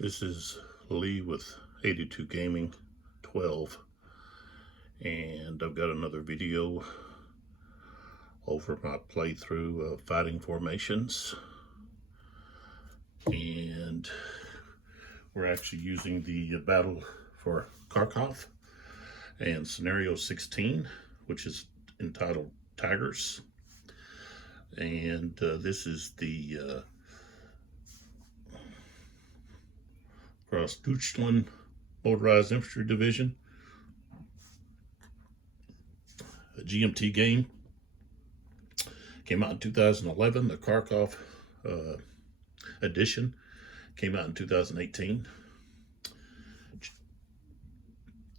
This is Lee with 82 Gaming 12, and I've got another video over my playthrough of Fighting Formations, and we're actually using the battle for Kharkov and scenario 16, which is entitled Tigers. And this is the Grossdeutschland Motorized Infantry Division, a GMT game. Came out in 2011. The Kharkov edition came out in 2018.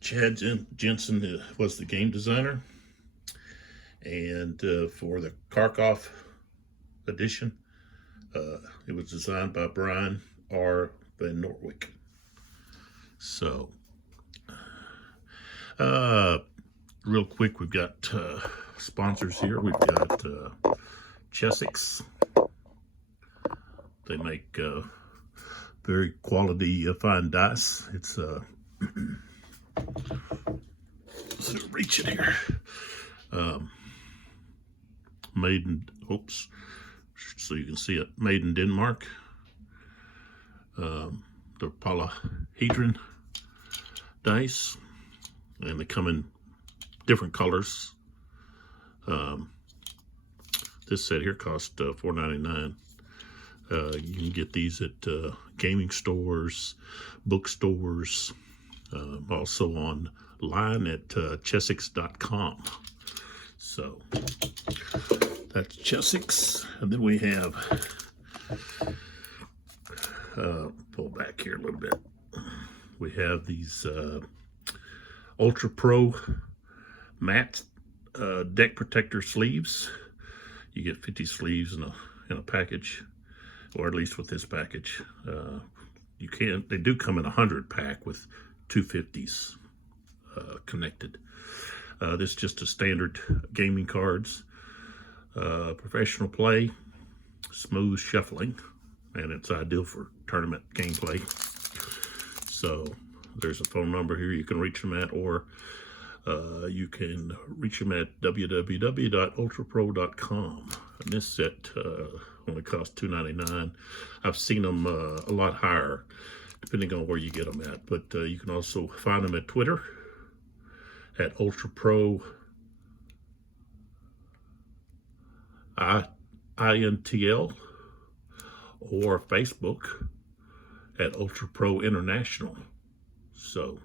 Jensen was the game designer, and for the Kharkov edition, it was designed by Bryan VanNortwick. So, real quick, we've got sponsors here. We've got Chessex. They make very quality fine dice. It's so reach it here. Made in, so you can see it, made in Denmark. The polyhedron dice, and they come in different colors. This set here cost $4.99. You can get these at gaming stores, bookstores, also online at chessex.com. So that's Chessex. And then we have, pull back here a little bit. We have these Ultra Pro matte deck protector sleeves. You get 50 sleeves in a package, or at least with this package. They do come in a 100 pack with 250s connected. This is just a standard gaming cards, professional play, smooth shuffling, and it's ideal for tournament gameplay. So there's a phone number here you can reach them at, or you can reach them at www.ultrapro.com. And this set only costs $2.99. I've seen them a lot higher, depending on where you get them at. But you can also find them at Twitter at UltraPro INTL, or Facebook at UltraPro International. So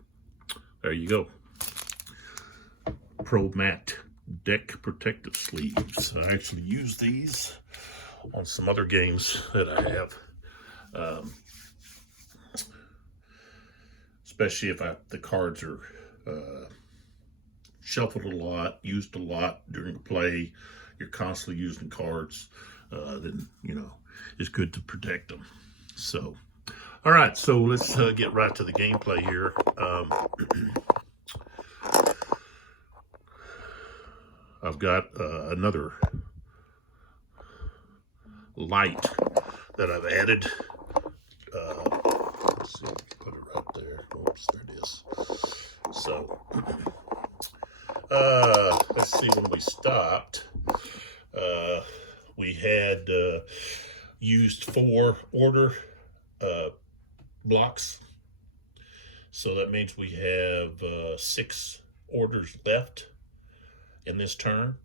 there you go. Pro Matte Deck Protective Sleeves. I actually use these on some other games that I have, especially if the cards are shuffled a lot, used a lot during the play. You're constantly using cards, then it's good to protect them. So, all right, so let's get right to the gameplay here. I've got another light that I've added. Let's see, put it right there. Oops, there it is. So, let's see, when we stopped, we had used 4 order blocks. So that means we have 6 orders left in this turn.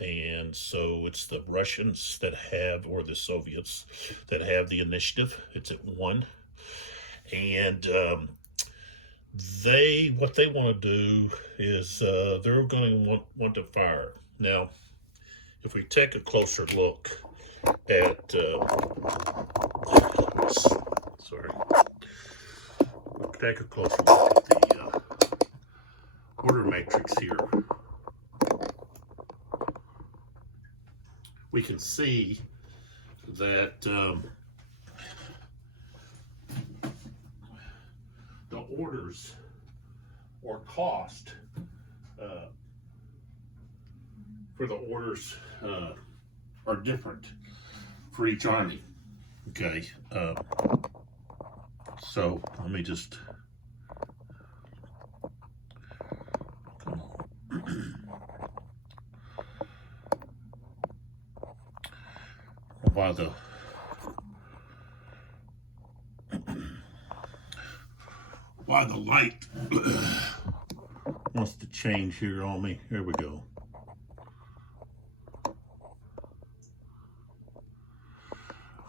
And so it's the Russians that have, or the Soviets that have the initiative. It's at 1. And what they want to do is they're going to want to fire. Now, if we take a closer look at take a closer look at the order matrix here, we can see that the orders or cost for the orders are different for each army. Okay, So let me just while the light wants to change here on me. Here we go.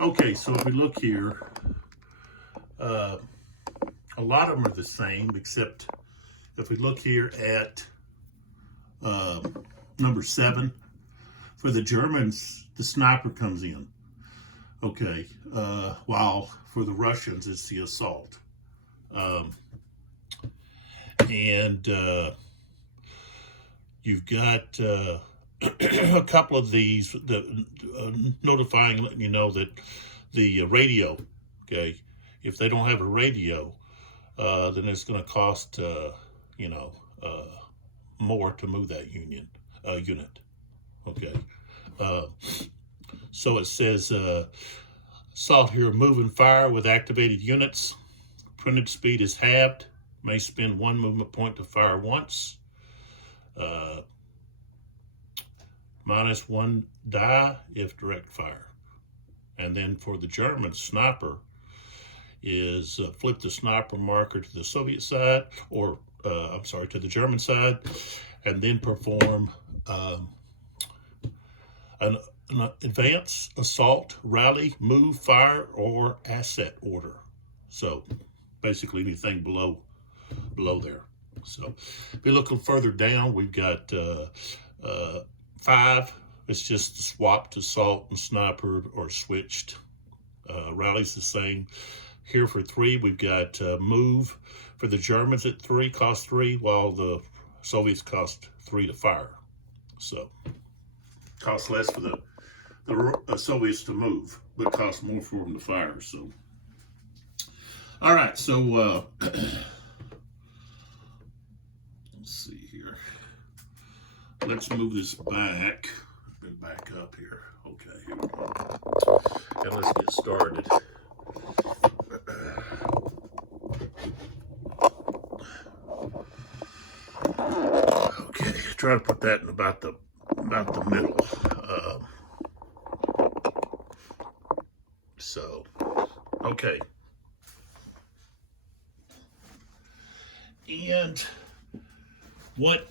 Okay, so if we look here, a lot of them are the same, except if we look here at number 7, for the Germans, the sniper comes in. Okay, while for the Russians, it's the assault. And you've got a couple of these notifying, letting you know that the radio, okay, if they don't have a radio, then it's going to cost, more to move that unit. Okay. So it says, assault here, move and fire with activated units. Printed speed is halved. May spend 1 movement point to fire once. -1 die if direct fire. And then for the German sniper is flip the sniper marker to the Soviet side, or to the German side, and then perform an advance, assault, rally, move, fire, or asset order. So basically anything below there. So if you're looking further down, we've got 5. It's just swapped assault and sniper, or switched. Rally's the same. Here for 3, we've got move for the Germans at 3, cost 3, while the Soviets cost 3 to fire. So costs less for the Soviets to move, but costs more for them to fire. So all right, so let's see here. Let's move this back. Back up here. Okay, here we go. And let's get started. Okay, try to put that in about the middle. So, okay. And what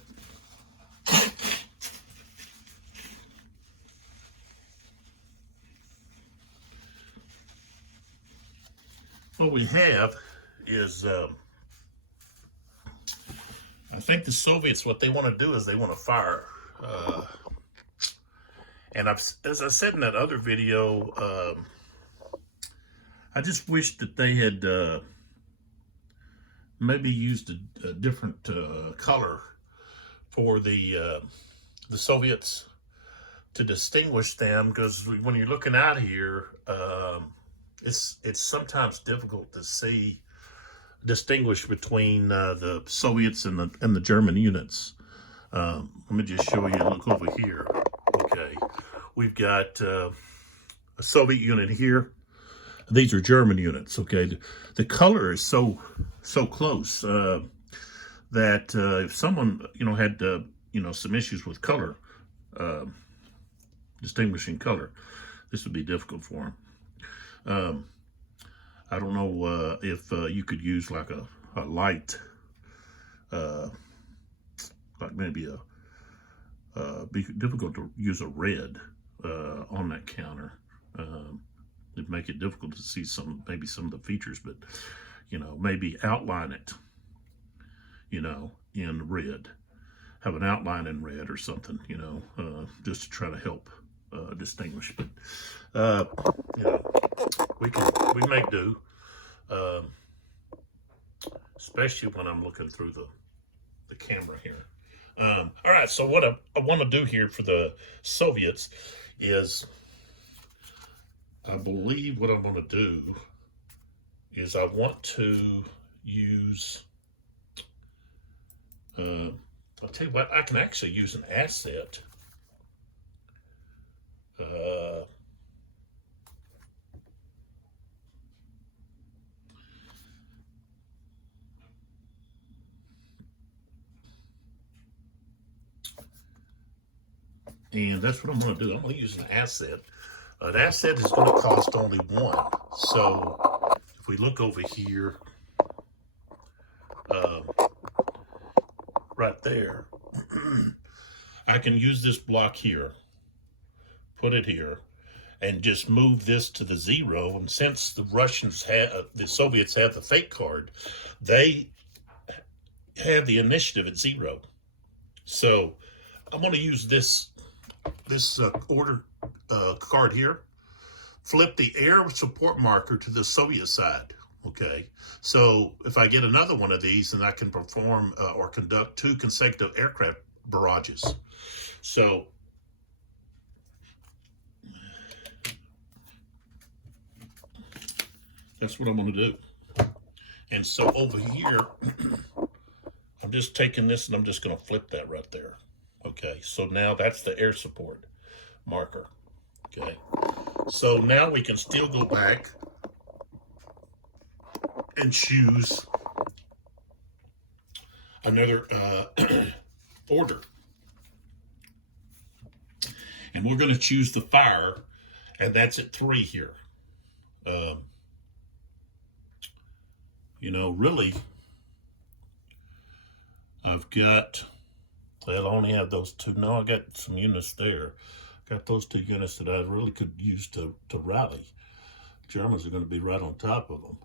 we have is, I think the Soviets, what they want to do is they want to fire. And as I said in that other video, I just wish that they had maybe used a different color for the Soviets to distinguish them, because when you're looking out here, it's sometimes difficult to distinguish between the Soviets and the German units. Let me just show you. Look over here. Okay, we've got a Soviet unit here. These are German units. Okay, the color is so close that if someone had some issues with color, distinguishing color, this would be difficult for them. I don't know if you could use like a light, like maybe be difficult to use a red on that counter. It'd make it difficult to see maybe some of the features, but maybe outline it, in red. Have an outline in red or something, just to try to help distinguish. But we make do, especially when I'm looking through the camera here. All right, so what I want to do here for the Soviets is, I believe what I'm going to do is I want to use, I'll tell you what, I can actually use an asset. And that's what I'm going to do. I'm going to use an asset. An asset is going to cost only one. So if we look over here, right there, I can use this block here, put it here, and just move this to the 0. And since the the Soviets have the fake card, they have the initiative at 0. So I'm going to use this order card here, flip the air support marker to the Soviet side. Okay, so if I get another one of these, then I can perform or conduct 2 consecutive aircraft barrages. So that's what I'm going to do. And so over here, I'm just taking this and I'm just going to flip that right there. Okay, so now that's the air support marker. Okay, so now we can still go back and choose another order. And we're going to choose the fire, and that's at 3 here. You know, really, I've got, well, I only have those 2. No, I got some units there. Got those 2 units that I really could use to rally. Germans are going to be right on top of them.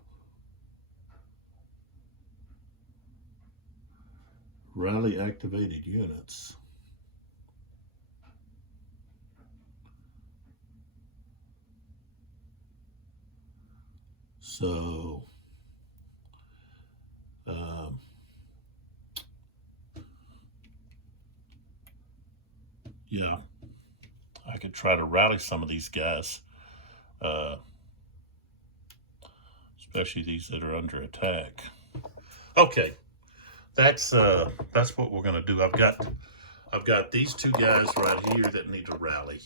Rally activated units. So, yeah, I could try to rally some of these guys, especially these that are under attack. Okay, that's what we're gonna do. I've got these 2 guys right here that need to rally.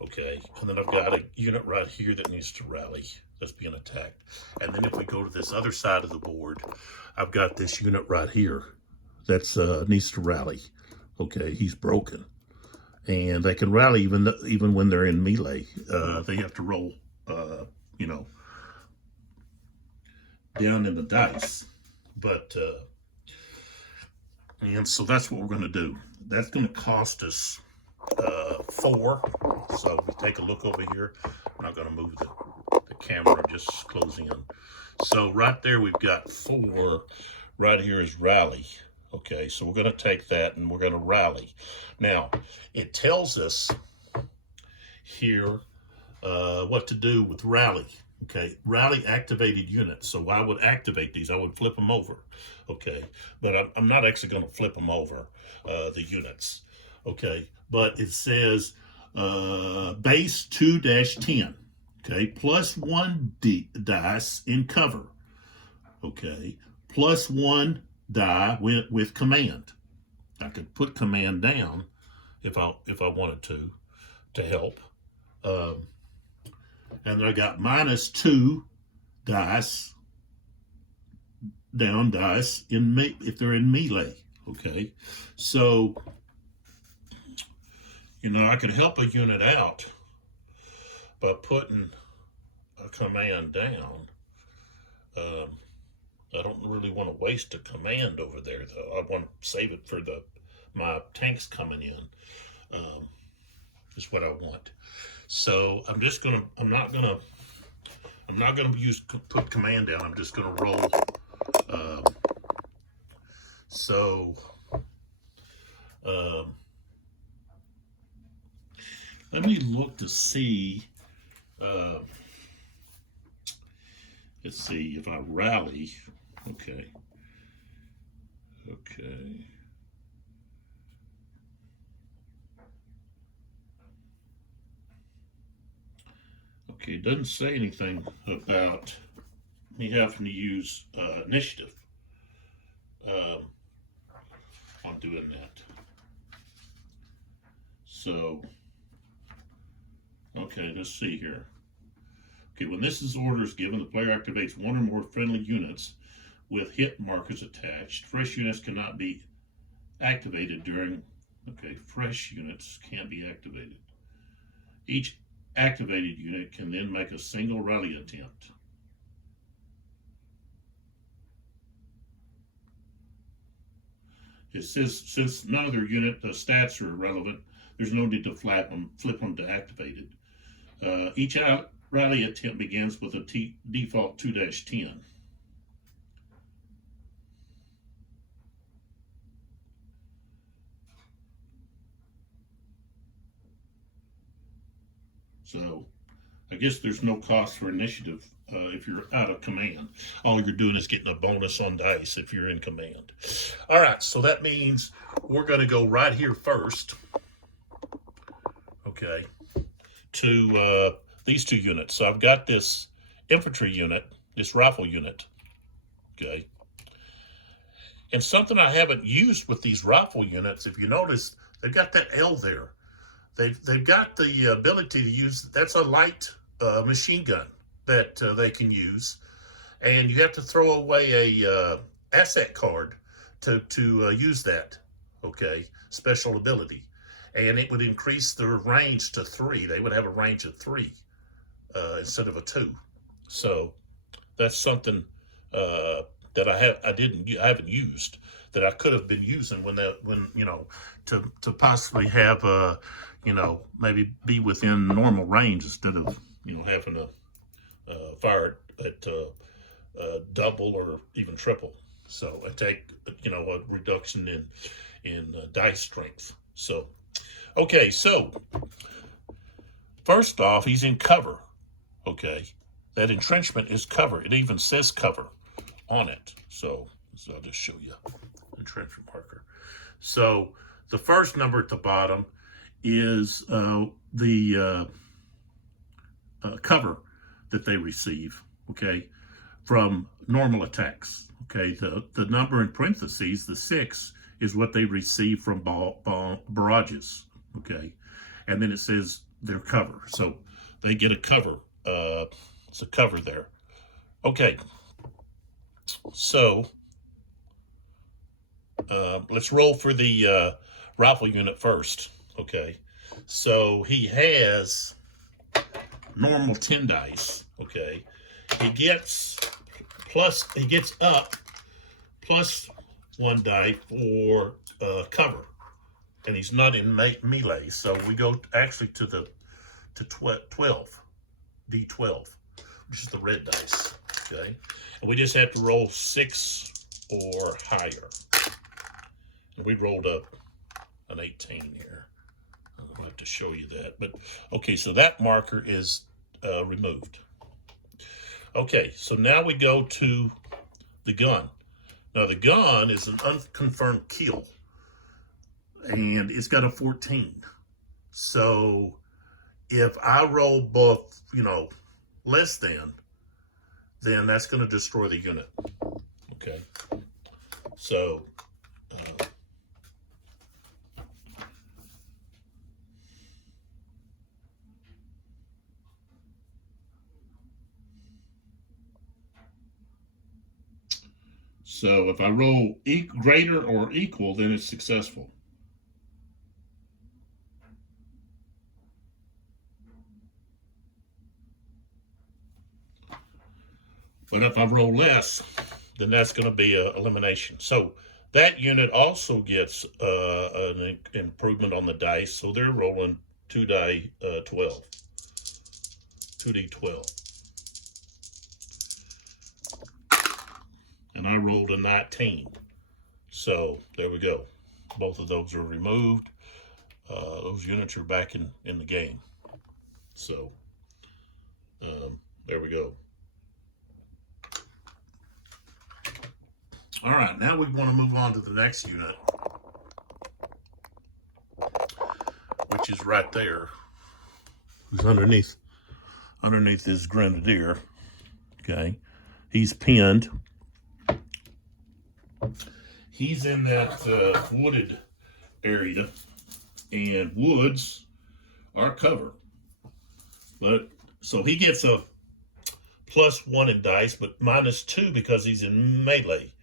Okay, and then I've got a unit right here that needs to rally, that's being attacked. And then if we go to this other side of the board, I've got this unit right here that's needs to rally. Okay, he's broken, and they can rally even when they're in melee. They have to roll, you know, down in the dice. But and so that's what we're going to do. That's going to cost us 4. So we take a look over here. I'm not going to move the camera, I'm just closing in. So right there we've got 4. Right here is rally. Okay, so we're going to take that and we're going to rally. Now, it tells us here what to do with rally. Okay, rally activated units. So I would activate these. I would flip them over. Okay, but I'm not actually going to flip them over, the units. Okay, but it says base 2-10. Okay, plus 1 dice in cover. Okay, plus 1 die with command. I could put command down if I wanted to help. And I got minus 2 dice, down dice if they're in melee. Okay, so you know, I could help a unit out by putting a command down. I don't really want to waste a command over there, though. I want to save it for my tanks coming in. Is what I want. So I'm not gonna put command down. I'm just gonna roll. Let me look to see. Let's see if I rally. Okay. Okay, it doesn't say anything about me having to use initiative on doing that. So, okay, let's see here. Okay, when this order is given, the player activates 1 or more friendly units with hit markers attached. Fresh units cannot be activated during Okay, fresh units can be activated. Each activated unit can then make a single rally attempt. It says since none of their unit stats are irrelevant, there's no need to flip them to activated. Each rally attempt begins with a default 2-10. So I guess there's no cost for initiative if you're out of command. All you're doing is getting a bonus on dice if you're in command. All right, so that means we're going to go right here first, okay, to these two units. So I've got this infantry unit, this rifle unit, okay. And something I haven't used with these rifle units, if you notice, they've got that L there. They've got the ability to use, that's a light machine gun that they can use. And you have to throw away a asset card to use that, okay, special ability. And it would increase their range to 3. They would have a range of 3 instead of a 2. So that's something that I haven't used that I could have been using when you know, to possibly have you know, maybe be within normal range instead of, you know, having to fire at double or even triple. So I take, you know, a reduction in dice strength. So okay, so first off, he's in cover. Okay, that entrenchment is cover. It even says cover on it. So I'll just show you entrenchment marker. So the first number at the bottom is the cover that they receive, okay, from normal attacks. Okay, the number in parentheses, the 6, is what they receive from barrages, okay, and then it says their cover. So they get a cover. It's a cover there. Okay, so let's roll for the rifle unit first. Okay, so he has normal 10 dice. Okay, he gets up plus 1 die for cover, and he's not in melee. So we go actually to 12, D12, which is the red dice. Okay, and we just have to roll 6 or higher, and we rolled up an 18 here. I'll have to show you that, but okay, so that marker is removed. Okay, so now we go to the gun. Now the gun is an unconfirmed kill, and it's got a 14. So if I roll both, you know, less than, then that's going to destroy the unit. Okay, so so if I roll greater or equal, then it's successful. But if I roll less, then that's going to be an elimination. So that unit also gets an improvement on the dice. So they're rolling 2d12. And I rolled a 19. So there we go. Both of those are removed. Those units are back in the game. So there we go. All right, now we want to move on to the next unit, which is right there. Who's underneath this grenadier. Okay, he's pinned. He's in that wooded area, and woods are cover. But so he gets a +1 in dice, but -2 because he's in melee.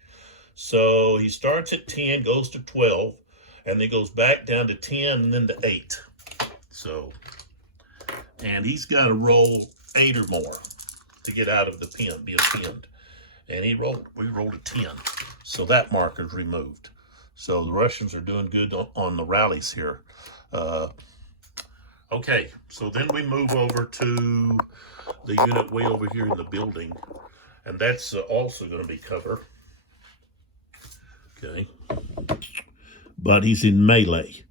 So he starts at 10, goes to 12, and then goes back down to 10 and then to 8. So, and he's got to roll 8 or more to get out of the pin, being pinned. And we rolled a 10. So that marker's removed. So the Russians are doing good on the rallies here. Okay, so then we move over to the unit way over here in the building. And that's also going to be cover. Okay. But he's in melee.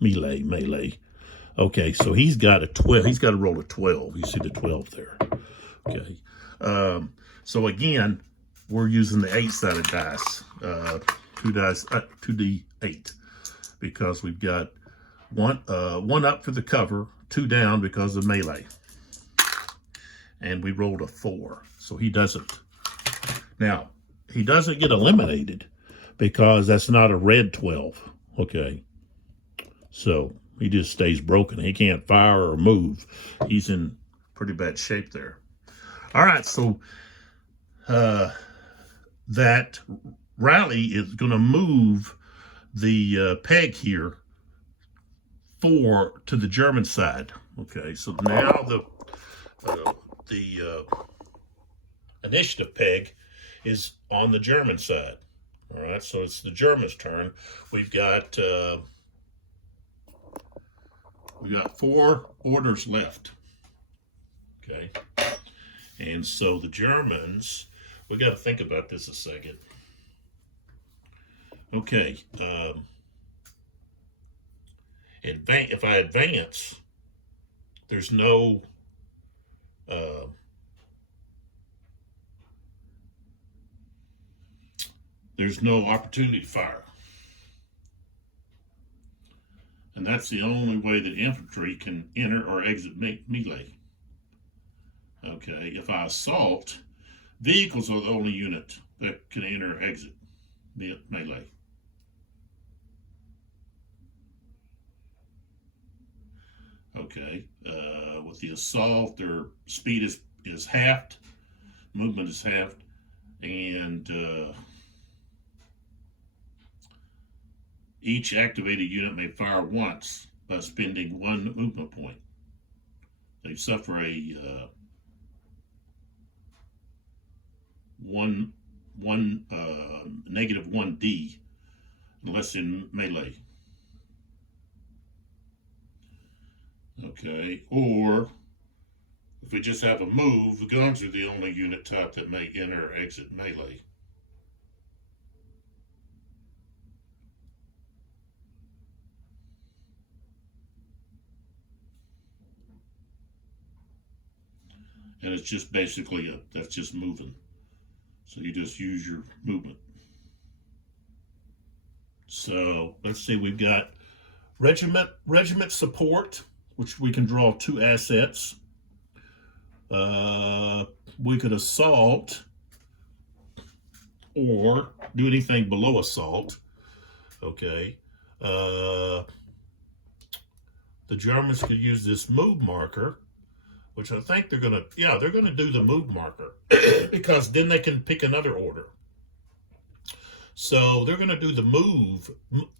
Melee. Okay, so he's got a 12. He's got to roll a 12. You see the 12 there. Okay. So again, we're using the 8-sided dice. 2d8, because we've got one up for the cover, 2 down because of melee. And we rolled a 4. So he doesn't. Now, he doesn't get eliminated because that's not a red 12. Okay. So he just stays broken. He can't fire or move. He's in pretty bad shape there. All right, so that rally is going to move the peg here to the German side. Okay, so now the initiative peg is on the German side. All right, so it's the Germans' turn. We've got 4 orders left. Okay, and so the Germans, we got to think about this a second. Okay, if I advance, there's no opportunity to fire. And that's the only way that infantry can enter or exit melee. Okay, if I assault, vehicles are the only unit that can enter or exit melee. Okay, with the assault, their speed is halved, movement is halved, and each activated unit may fire once by spending 1 movement point. They suffer a negative 1D unless in melee. Okay, or if we just have a move, the guns are the only unit type that may enter or exit melee. And it's just basically that's just moving. So you just use your movement. So let's see, we've got regiment support, which we can draw 2 assets. We could assault or do anything below assault. Okay. The Germans could use this move marker, which I think they're gonna do the move marker because then they can pick another order. So they're gonna do the move,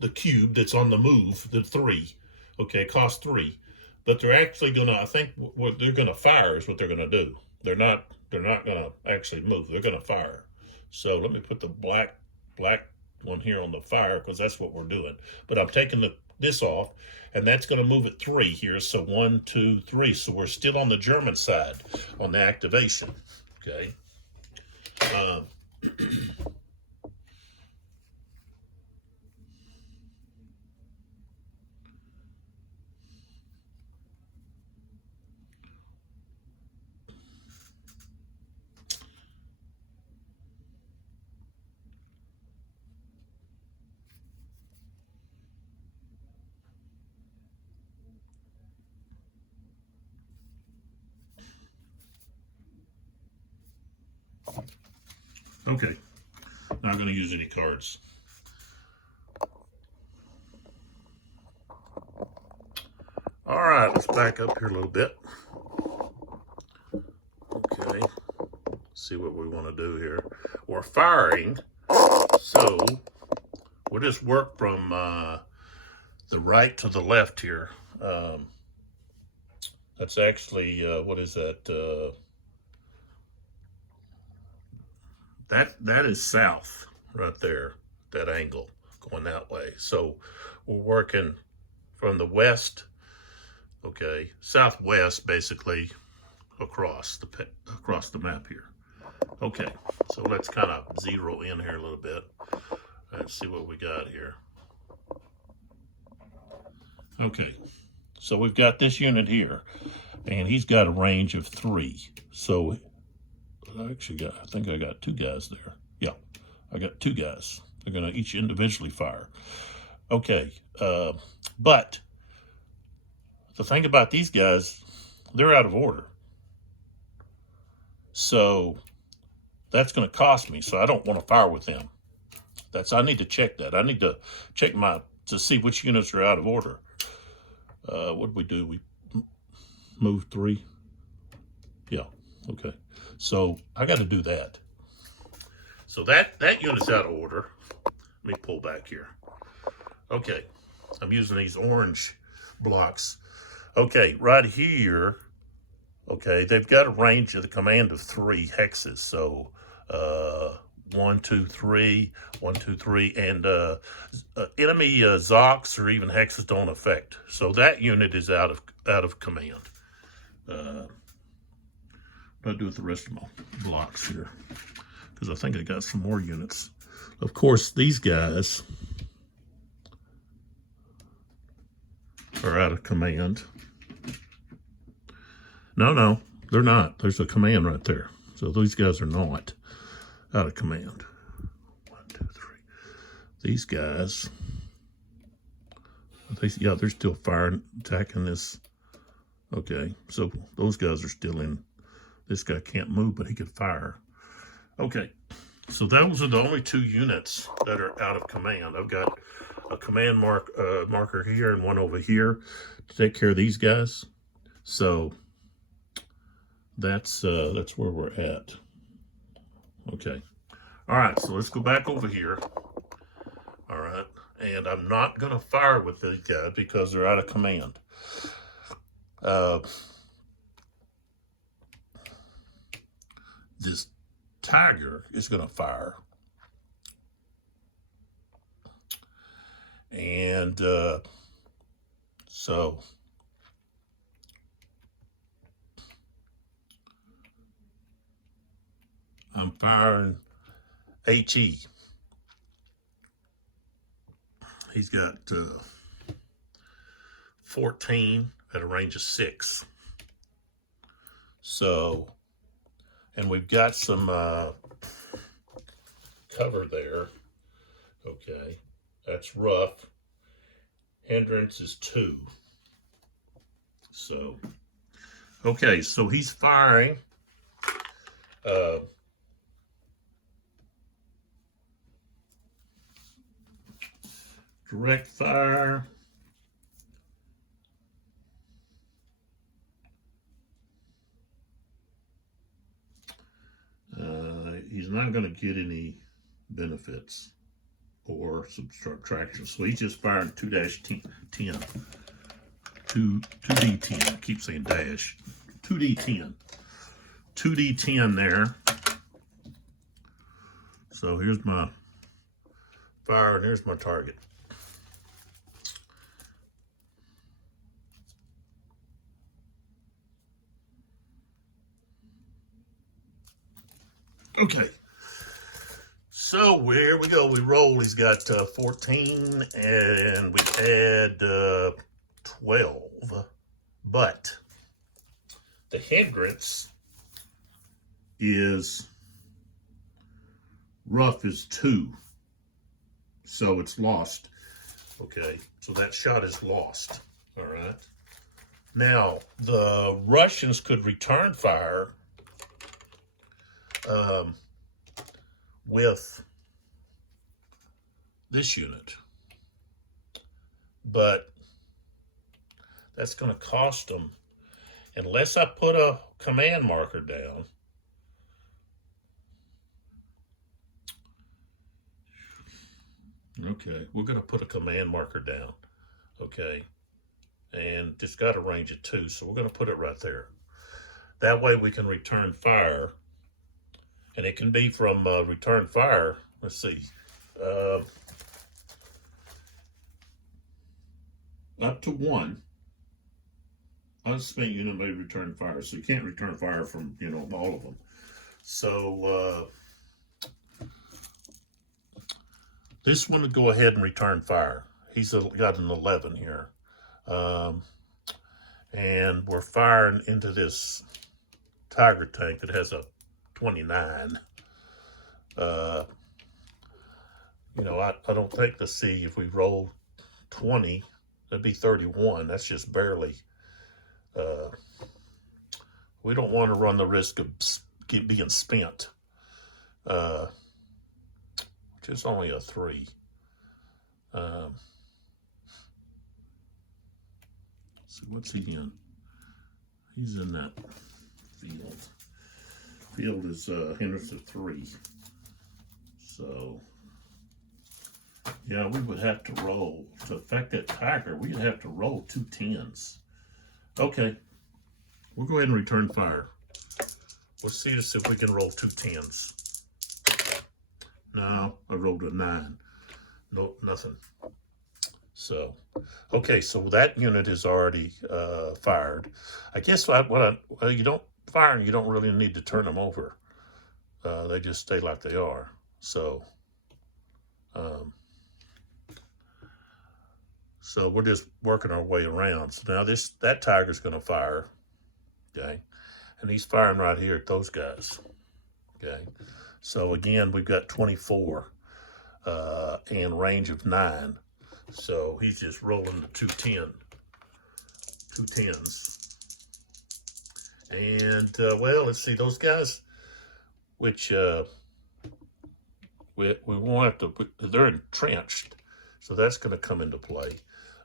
the cube that's on the move, the 3. Okay, it costs 3. But they're actually gonna, I think what they're gonna fire is what they're gonna do. They're not gonna actually move, they're gonna fire. So let me put the black one here on the fire because that's what we're doing. But I'm taking this off, and that's gonna move it 3 here. So 1, 2, 3. So we're still on the German side on the activation. Okay. Okay, not going to use any cards. All right, let's back up here a little bit. Okay, see what we want to do here. We're firing, so we'll just work from the right to the left here. That's actually, what is that? That is south right there, that angle going that way. So we're working from the west, okay, southwest basically across the map here. Okay, so let's kind of zero in here a little bit and see what we got here. Okay, so we've got this unit here, and he's got a range of 3. So I think I got 2 guys there. Yeah, I got 2 guys. They're gonna each individually fire. Okay, but the thing about these guys, they're out of order. So that's gonna cost me, so I don't wanna fire with them. I need to check that. I need to check to see which units are out of order. What did we do? We moved 3? Yeah, okay. So I got to do that. So that unit's out of order. Let me pull back here. Okay, I'm using these orange blocks. Okay, right here, okay, they've got a range of the command of 3 hexes. So 1, 2, 3, 1, 2, 3, and enemy Zocs or even hexes don't affect. So that unit is out of command. What do I do with the rest of my blocks here? Because I think I got some more units. Of course, these guys are out of command. No, they're not. There's a command right there. So these guys are not out of command. 1, 2, 3. These guys, yeah, they're still firing, attacking this. Okay, so those guys are still in. This guy can't move, but he could fire. Okay, so those are the only 2 units that are out of command. I've got a command marker here and one over here to take care of these guys. So that's where we're at. Okay. All right, so let's go back over here. All right, and I'm not gonna fire with these guys because they're out of command. This tiger is going to fire. And so I'm firing HE. He's got 14 at a range of 6. So, and we've got some cover there. Okay, that's rough. Hindrance is 2. So, okay, so he's firing. Direct fire. He's not going to get any benefits or subtraction. So he's just firing 2-10. 2D10. I keep saying dash. 2D10. 2D10 there. So here's my fire and here's my target. Okay, so where we go, we roll. He's got 14 and we add 12, but the hindrance is rough is 2, so it's lost. Okay, so that shot is lost. All right, now the Russians could return fire with this unit, but that's going to cost them, unless I put a command marker down. Okay, we're going to put a command marker down. Okay, and it's got a range of 2, so we're going to put it right there. That way we can return fire, and it can be from return fire. Let's see, up to 1. Unspent unit may return fire, so you can't return fire from all of them. So this one would go ahead and return fire. He's got an 11 here. And we're firing into this Tiger tank that has a 29. I don't think, let's see, if we roll 20, that'd be 31. That's just barely. We don't want to run the risk of being spent, which is only a 3. So what's he in? He's in that field. Field is hindrance of 3. So yeah, we would have to roll to affect that Tiger. We'd have to roll 2 10s. Okay, we'll go ahead and return fire. We'll see to see if we can roll 2 10s. No, I rolled a 9. Nope, nothing. So, okay, so that unit is already fired. I guess well, you don't fire and you don't really need to turn them over. They just stay like they are. So, so we're just working our way around. So now that Tiger's going to fire, okay, and he's firing right here at those guys, okay. So again, we've got 24 and range of 9. So he's just rolling the 2 10s. And well, let's see, those guys, which we won't have to, they're entrenched, so that's going to come into play.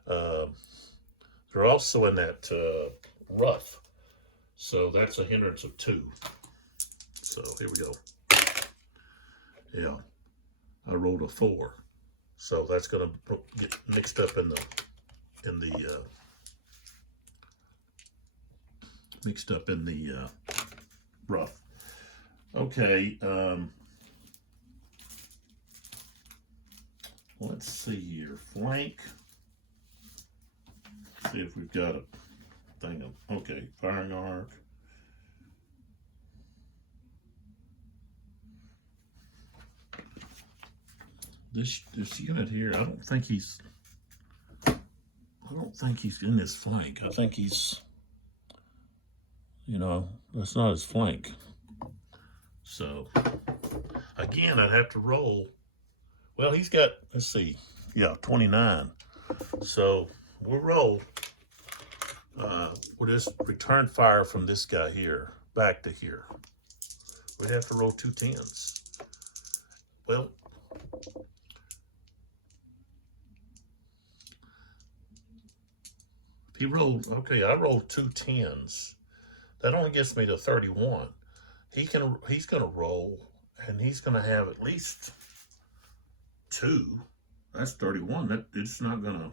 They're also in that rough, so that's a hindrance of 2. So here we go. Yeah, I rolled a 4, so that's going to get mixed up in the rough. Okay, let's see here. Flank. See if we've got a thing of, okay, firing arc. This unit here, I don't think he's in this flank. I think he's, that's not his flank. So again, I'd have to roll. Well, he's got, let's see, yeah, 29. So we'll roll. We'll just return fire from this guy here back to here. We'd have to roll 2 10s. Well, he rolled, okay, I rolled 2 10s. That only gets me to 31. He's gonna roll, and he's gonna have at least 2. That's 31. It's not gonna.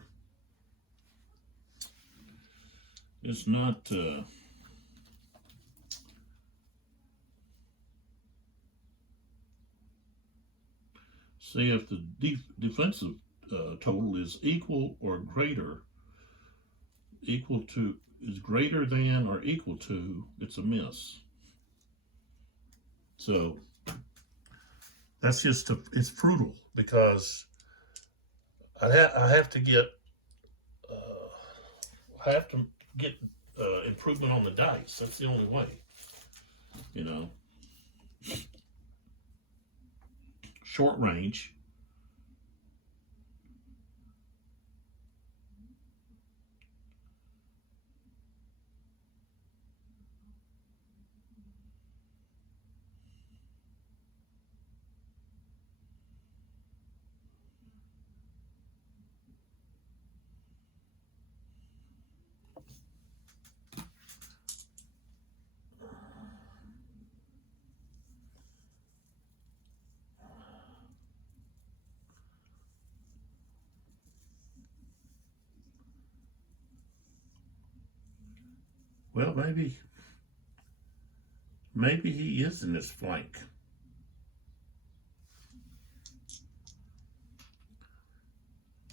It's not. See if the defensive total is equal or greater. Is greater than or equal to, it's a miss. So that's just it's brutal, because I have to get improvement on the dice. That's the only way, Short range. Well, maybe he is in this flank.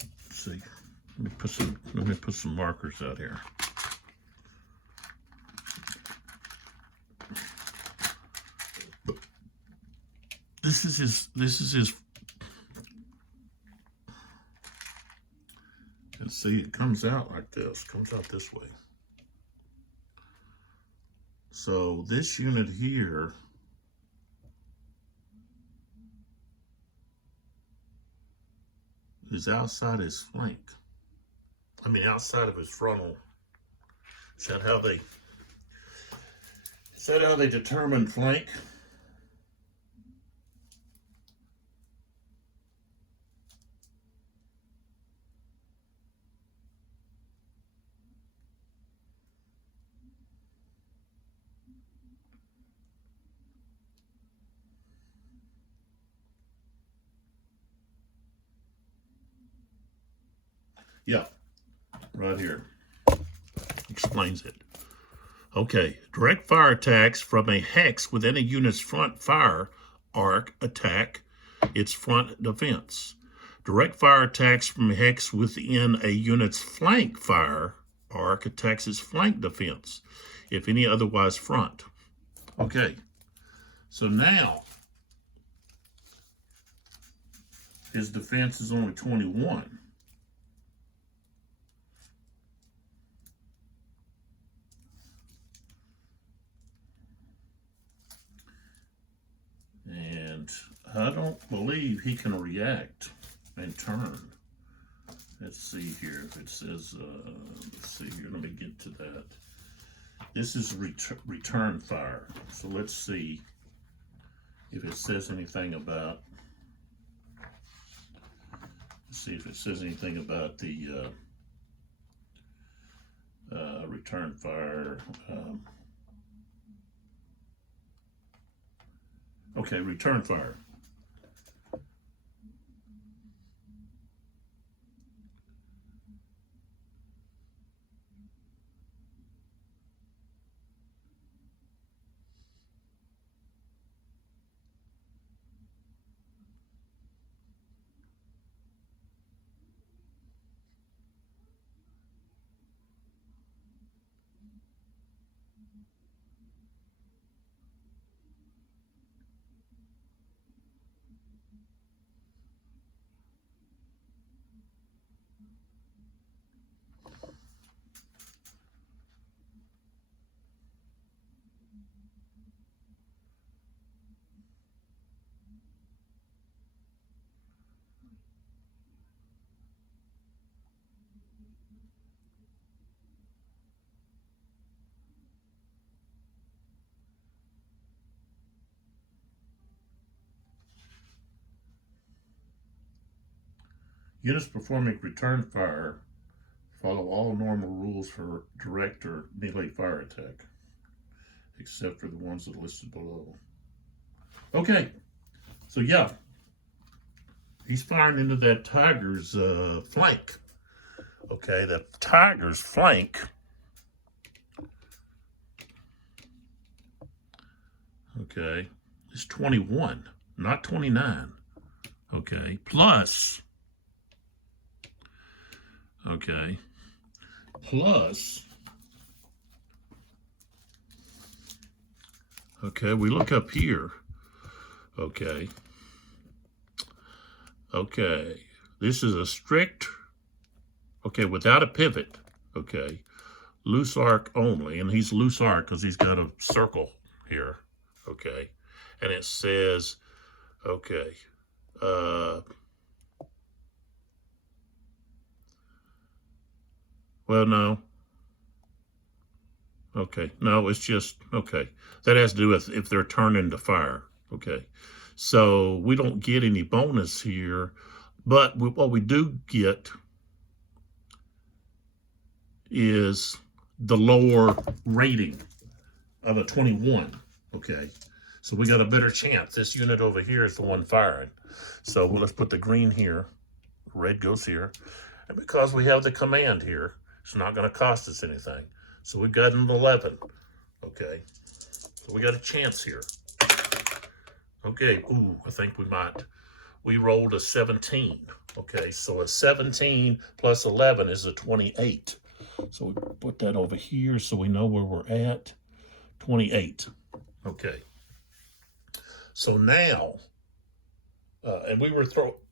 Let's see. Let me put some markers out here. This is his. And see, it comes out like this. Comes out this way. So this unit here is outside his flank. I mean, outside of his frontal. Is that how they determine flank? Yeah, right here. Explains it. Okay, direct fire attacks from a hex within a unit's front fire arc attack its front defense. Direct fire attacks from a hex within a unit's flank fire arc attacks its flank defense, if any otherwise front. Okay, so now his defense is only 21. And I don't believe he can react and turn. Let's see here if it says, let's see here, let me get to that. This is return fire. So let's see if it says anything about, the return fire. Okay, return fire. Units performing return fire follow all normal rules for direct or melee fire attack, except for the ones that are listed below. Okay, so yeah, he's firing into that tiger's flank. Okay, that tiger's flank. Okay, is 21, not 29. Okay, plus. Okay, plus, okay, we look up here, okay, this is a strict, okay, without a pivot, okay, loose arc only, and he's loose arc because he's got a circle here, okay, and it says, okay, well, no. Okay, no, it's just, okay. That has to do with if they're turned into fire, okay. So we don't get any bonus here, but what we do get is the lower rating of a 21, okay. So we got a better chance. This unit over here is the one firing. So let's put the green here, red goes here, and because we have the command here, it's not going to cost us anything. So we've got an 11. Okay. So we got a chance here. Okay. Ooh, I think we might. We rolled a 17. Okay. So a 17 plus 11 is a 28. So we put that over here so we know where we're at. 28. Okay. So now, and we were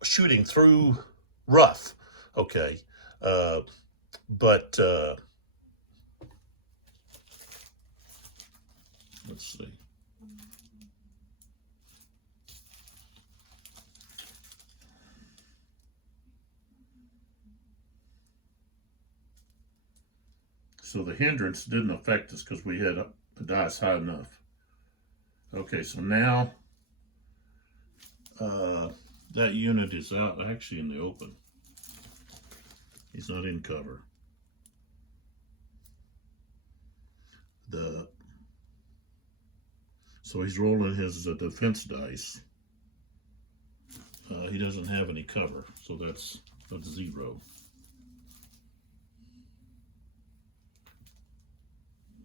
shooting through rough. Okay. But let's see. So the hindrance didn't affect us because we had the dice high enough. Okay, so now that unit is out actually in the open. He's not in cover. So he's rolling his defense dice. He doesn't have any cover, so that's 0.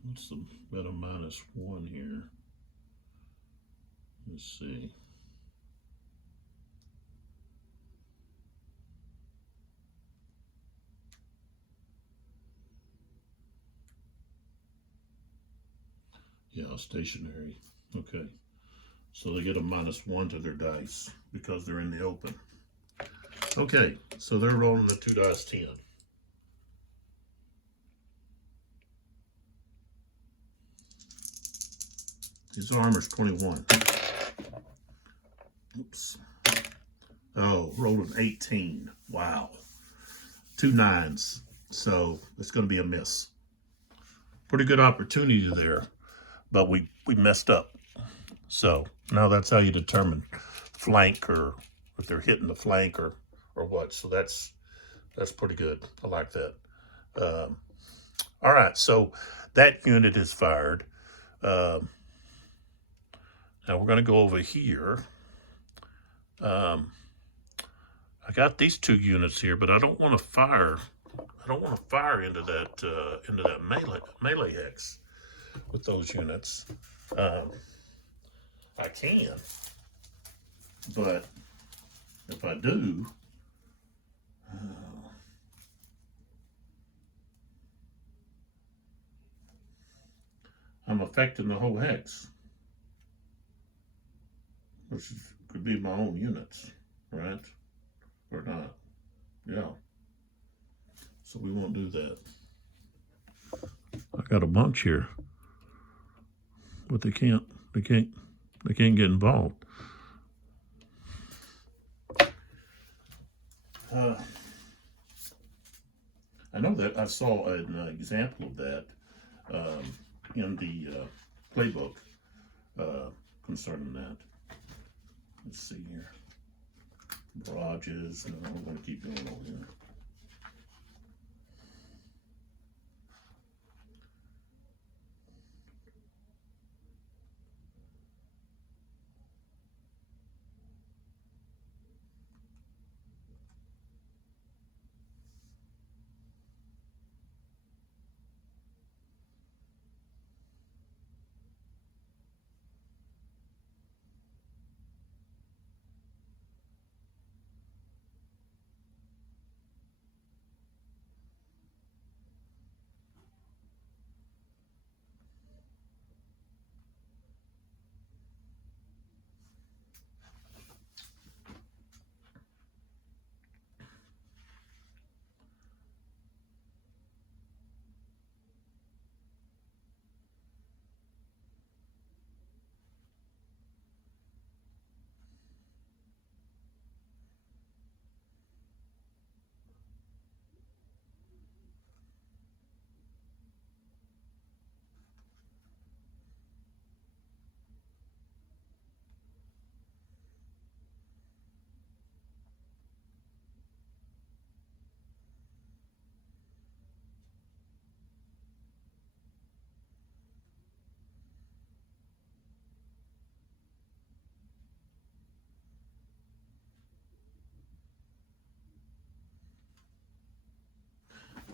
What's about a -1 here? Let's see. Yeah, stationary. Okay. So they get a -1 to their dice because they're in the open. Okay, so they're rolling the 2 dice 10. His armor's 21. Oops. Oh, rolled an 18. Wow. 2 9s. So it's going to be a miss. Pretty good opportunity there, but we messed up. So now that's how you determine flank, or if they're hitting the flank or what. So that's pretty good. I like that. All right, so that unit is fired. Now we're going to go over here. I got these 2 units here, but I don't want to fire. I don't want to fire into that melee hex with those units. I can, but if I do, I'm affecting the whole hex, which could be my own units, right? Or not. Yeah. So we won't do that. I got a bunch here, but they can't get involved. I know that I saw an example of that in the playbook concerning that. Let's see here. Barrages. No, I'm going to keep going over here.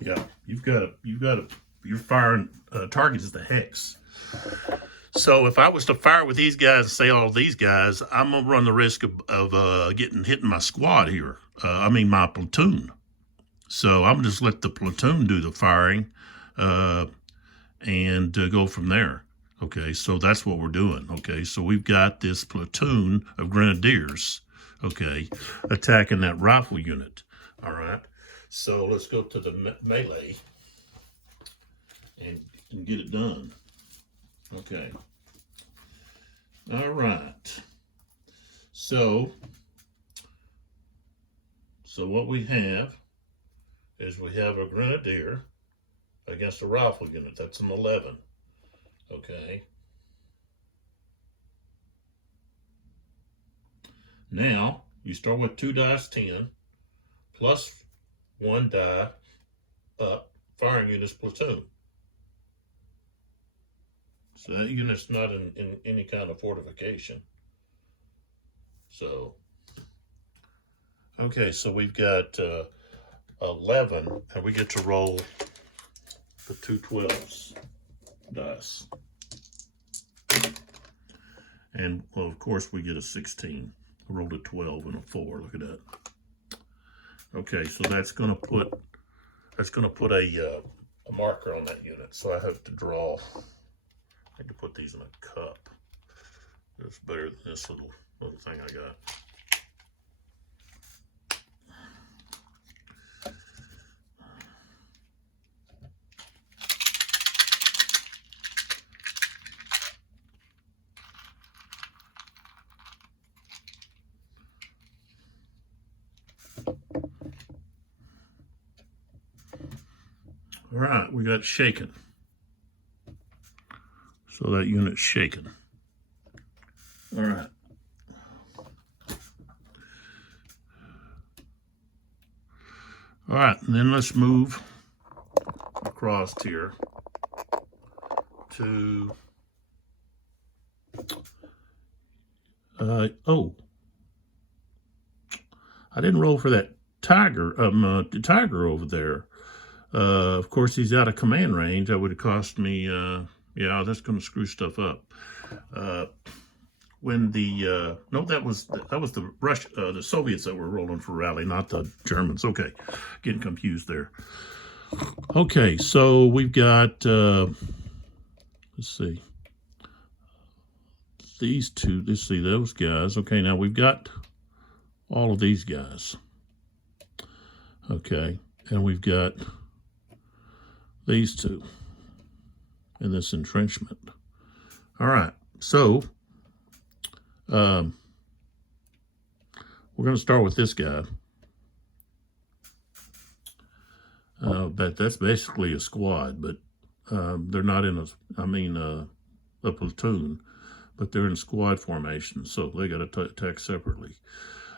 Yeah, you've got to Your firing target is the hex. So if I was to fire with these guys and say all these guys, I'm going to run the risk of hitting my squad here. My platoon. So I'm just let the platoon do the firing and go from there. Okay, so that's what we're doing. Okay, so we've got this platoon of grenadiers, okay, attacking that rifle unit. All right, so let's go to the melee and get it done. Okay. All right. So what we have is we have a grenadier against a rifle unit. That's an 11. Okay. Now you start with 2 dice 10 plus 1 die up firing unit's platoon. So that unit's not in any kind of fortification. So, okay, so we've got 11, and we get to roll the 2 12s dice. And, well, of course, we get a 16. I rolled a 12 and a 4. Look at that. Okay, so that's gonna put a marker on that unit. So I have to draw. I need to put these in a cup. It's better than this little thing I got. All right, we got shaken. So that unit's shaken. All right. All right, and then let's move across here to, oh, I didn't roll for that tiger, the tiger over there. Of course, he's out of command range. That would have cost me, yeah, that's going to screw stuff up. When the no, that was the Soviets that were rolling for rally, not the Germans. Okay, getting confused there. Okay, so we've got let's see, these two. Let's see those guys. Okay, now we've got all of these guys. Okay, and we've got these two in this entrenchment. All right, so we're going to start with this guy. But that's basically a squad, but they're not in a platoon, but they're in squad formation, so they got to attack separately.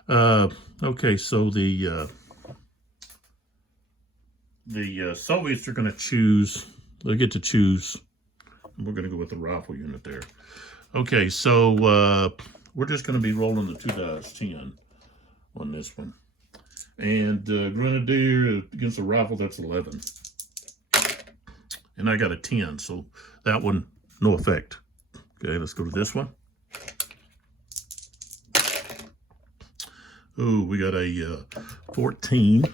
Okay, so the Soviets are going to choose. They get to choose. We're going to go with the rifle unit there. Okay, so we're just going to be rolling the 2 dice 10 on this one. And grenadier against a rifle, that's 11. And I got a 10, so that one, no effect. Okay, let's go to this one. Oh, we got a 14.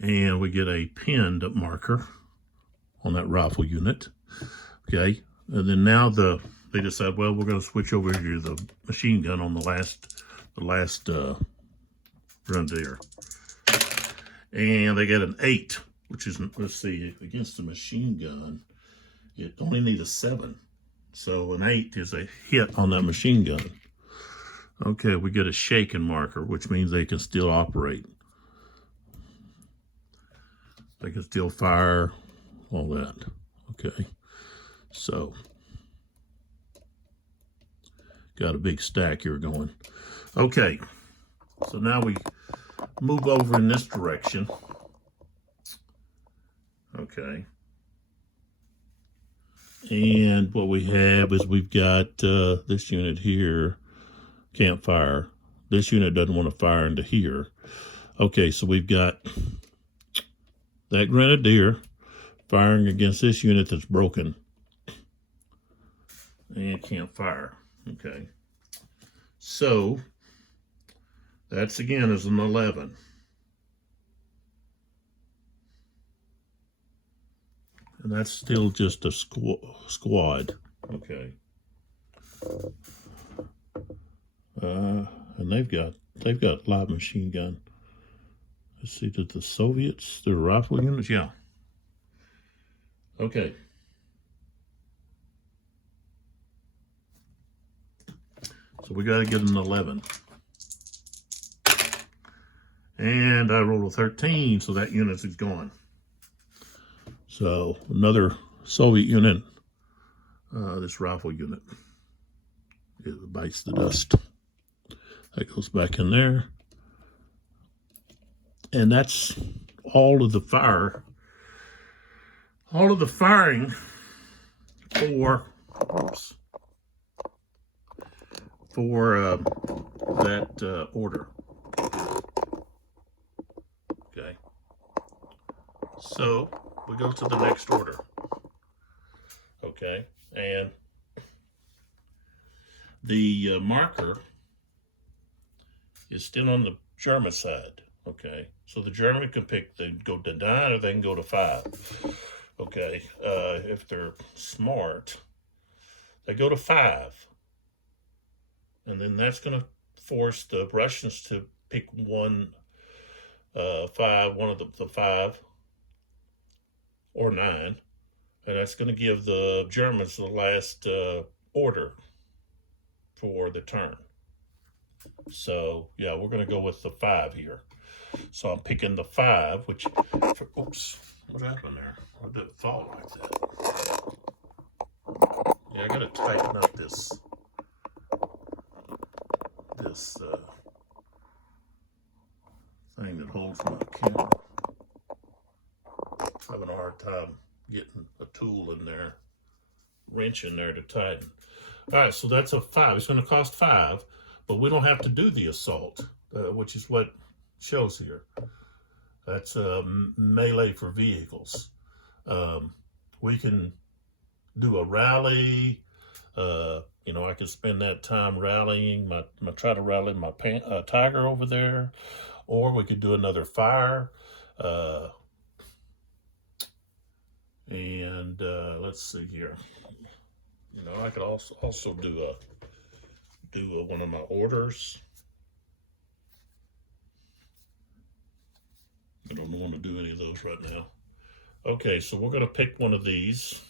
And we get a pinned marker on that rifle unit. Okay, and then now they decide, well, we're going to switch over to the machine gun on the last grenadier. And they get an 8, which is, let's see, against the machine gun, it only needs a 7. So an 8 is a hit on that machine gun. Okay, we get a shaken marker, which means they can still operate. They can still fire, all that. Okay, so got a big stack here going. Okay, so now we move over in this direction. Okay, and what we have is we've got this unit here can't fire. This unit doesn't want to fire into here. Okay, so we've got that grenadier firing against this unit that's broken and can't fire. Okay. So that's again is an 11. And that's still just a squad. Okay. And they've got light machine gun. Let's see, did the Soviets, their rifle units? Yeah. Okay. So we got to get an 11. And I rolled a 13, so that unit is gone. So another Soviet unit, this rifle unit, it bites the dust. That goes back in there. And that's all of the firing for that order. Okay. So we go to the next order. Okay. And the marker is still on the German side. Okay. So the German can pick, they can go to 9 or they can go to 5. Okay. If they're smart, they go to 5. And then that's going to force the Russians to pick one of the 5 or 9. And that's going to give the Germans the last order for the turn. So, yeah, we're going to go with the 5 here. So I'm picking the 5, which, oops, what happened there? Why did it fall like that? Yeah, I got to tighten up this thing that holds my camera. I'm having a hard time getting a tool in there, wrench in there to tighten. All right, so that's a 5. It's going to cost 5, but we don't have to do the assault, which is what shows here. That's melee for vehicles. We can do a rally. I can spend that time rallying try to rally my tiger over there, or we could do another fire. Let's see here. I could also do one of my orders. I don't want to do any of those right now. Okay, so we're going to pick one of these,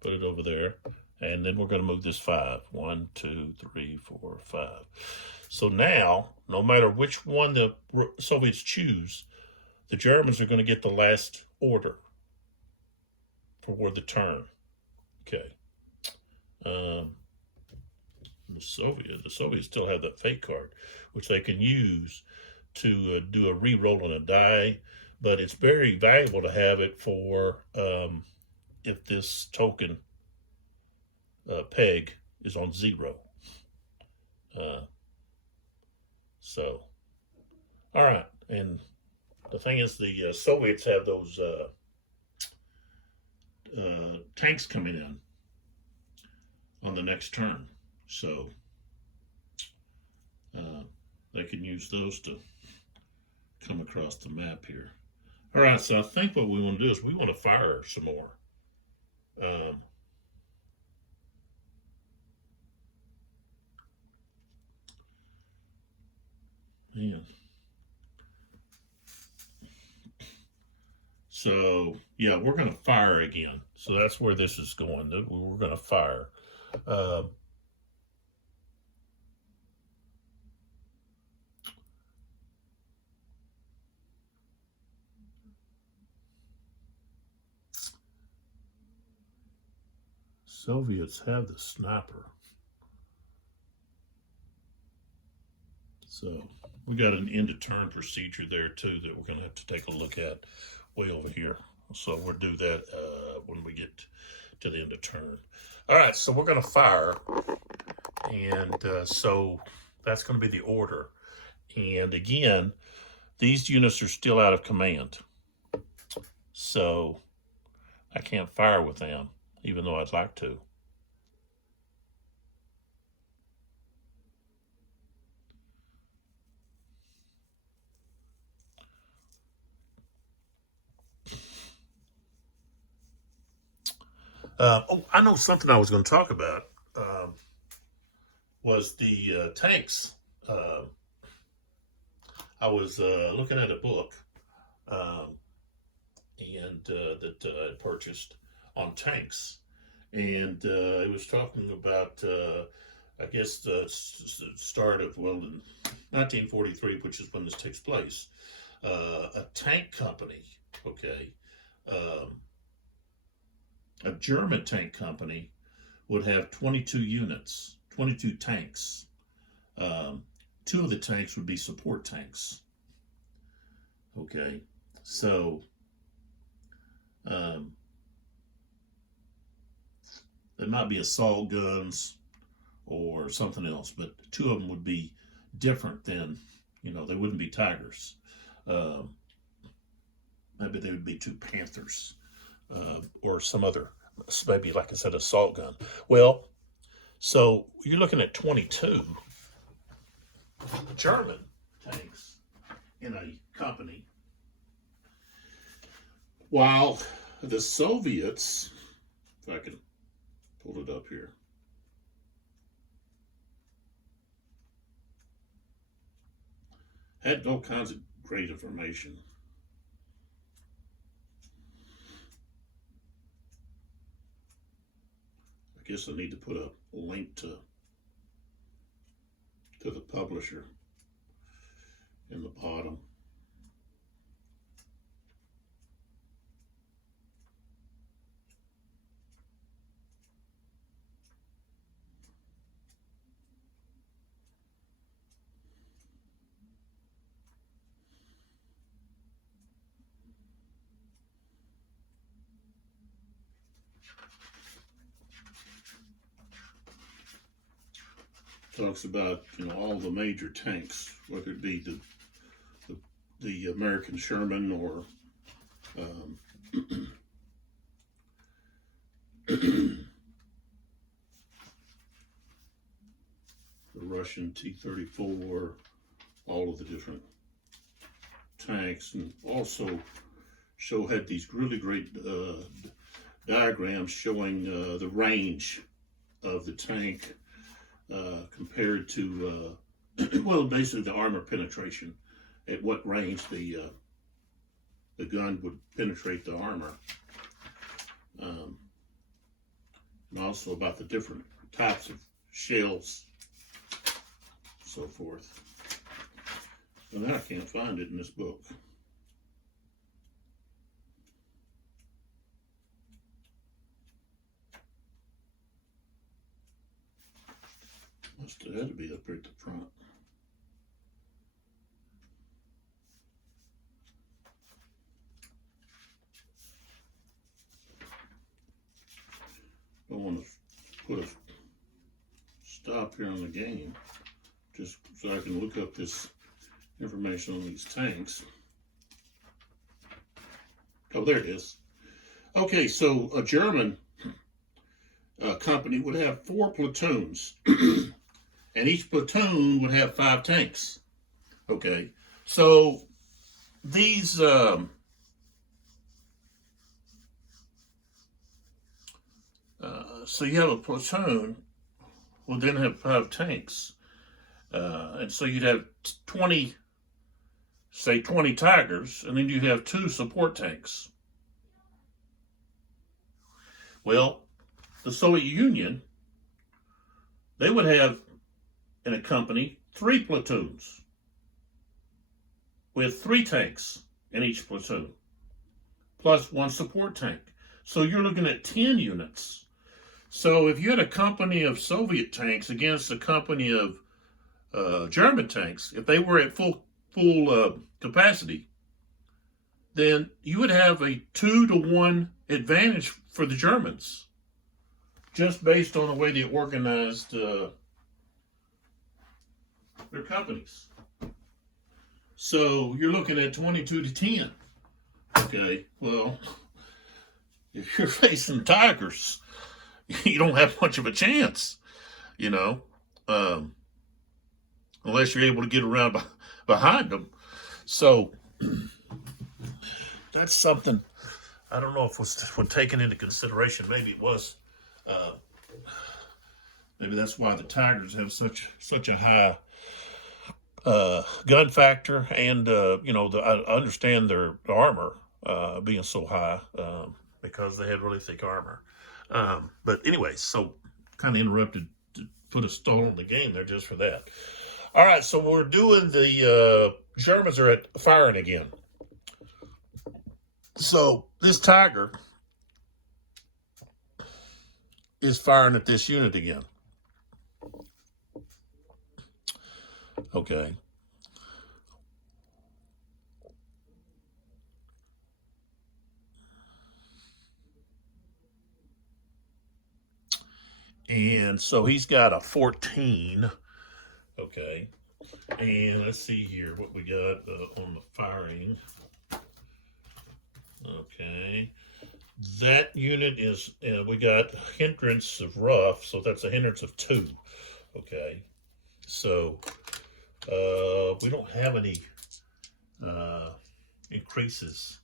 put it over there, and then we're going to move this 5. 1, 2, 3, 4, 5. So now, no matter which one the Soviets choose, the Germans are going to get the last order for the turn. Okay. The Soviets still have that fate card, which they can use to do a re-roll on a die, but it's very valuable to have it for if this token peg is on 0. All right, and the thing is, the Soviets have those tanks coming in on the next turn, so they can use those to come across the map here. All right, so I think what we want to do is we want to fire some more. So, yeah, we're going to fire again. So that's where this is going. We're going to fire. Soviets have the sniper. So we got an end of turn procedure there too that we're going to have to take a look at way over here. So we'll do that when we get to the end of turn. All right, so we're going to fire. And so that's going to be the order. And again, these units are still out of command. So I can't fire with them, even though I'd like to. I know something I was going to talk about was the tanks. Uh, I was looking at a book and that I purchased on tanks, and it was talking about I guess the start of, well, in 1943, which is when this takes place, a tank company, okay, um, a German tank company would have 22 units, 22 tanks. Um, Two of the tanks would be support tanks. Okay, so um, there might be assault guns or something else, but two of them would be different than, they wouldn't be Tigers. Um, Maybe they would be two Panthers or some other, maybe, like I said, assault gun. Well, so you're looking at 22 German tanks in a company, while the Soviets, if I can pull it up here, had all kinds of great information. I guess I need to put a link to the publisher in the bottom. Talks about all the major tanks, whether it be the American Sherman or the Russian T-34, all of the different tanks, and also had these really great diagrams showing the range of the tank compared to well, basically the armor penetration, at what range the gun would penetrate the armor, and also about the different types of shells, so forth. And then I can't find it in this book. Must have had to be up here at the front. I want to put a stop here on the game just so I can look up this information on these tanks. Oh, there it is. Okay, so a German company would have 4 platoons, and each platoon would have 5 tanks. Okay, so these so you have a platoon will then have 5 tanks, and so you'd have 20 Tigers, and then you'd have 2 support tanks. Well, the Soviet Union, they would have in a company 3 platoons with 3 tanks in each platoon, plus 1 support tank. So you're looking at 10 units. So if you had a company of Soviet tanks against a company of German tanks, if they were at full capacity, then you would have a 2-to-1 advantage for the Germans, just based on the way they organized their companies. So you're looking at 22 to 10 Okay, well, if you're facing tigers, you don't have much of a chance, you know, um, unless you're able to get around behind them. So that's something I don't know if was taken into consideration. Maybe it was. Uh, Maybe that's why the tigers have such a high gun factor, and I understand their armor being so high because they had really thick armor. But anyway, so kind of interrupted to put a stall in the game there just for that. All right, so we're doing the Germans are at firing again. So this tiger is firing at this unit again. Okay. And so he's got a 14. Okay. And let's see here what we got on the firing. Okay. That unit is, we got hindrance of rough, so that's a hindrance of 2. Okay. So we don't have any increases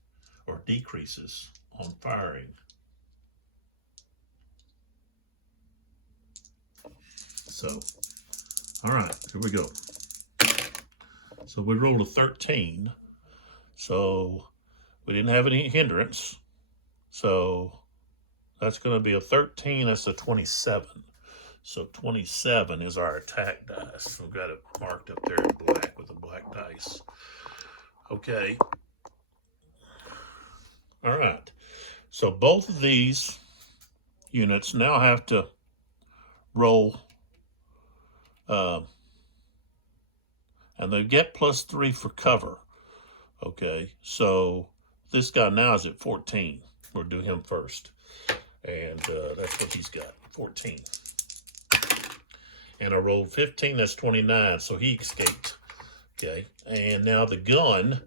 or decreases on firing. So, all right, here we go. So we rolled a 13. So we didn't have any hindrance. So that's going to be a 13. That's a 27. So 27 is our attack dice. We've got it marked up there in black with the black dice. Okay. All right. So both of these units now have to roll, and they get +3 for cover. Okay. So this guy now is at 14. We'll do him first. And that's what he's got, 14. And I rolled 15, that's 29, so he escaped. Okay, and now the gun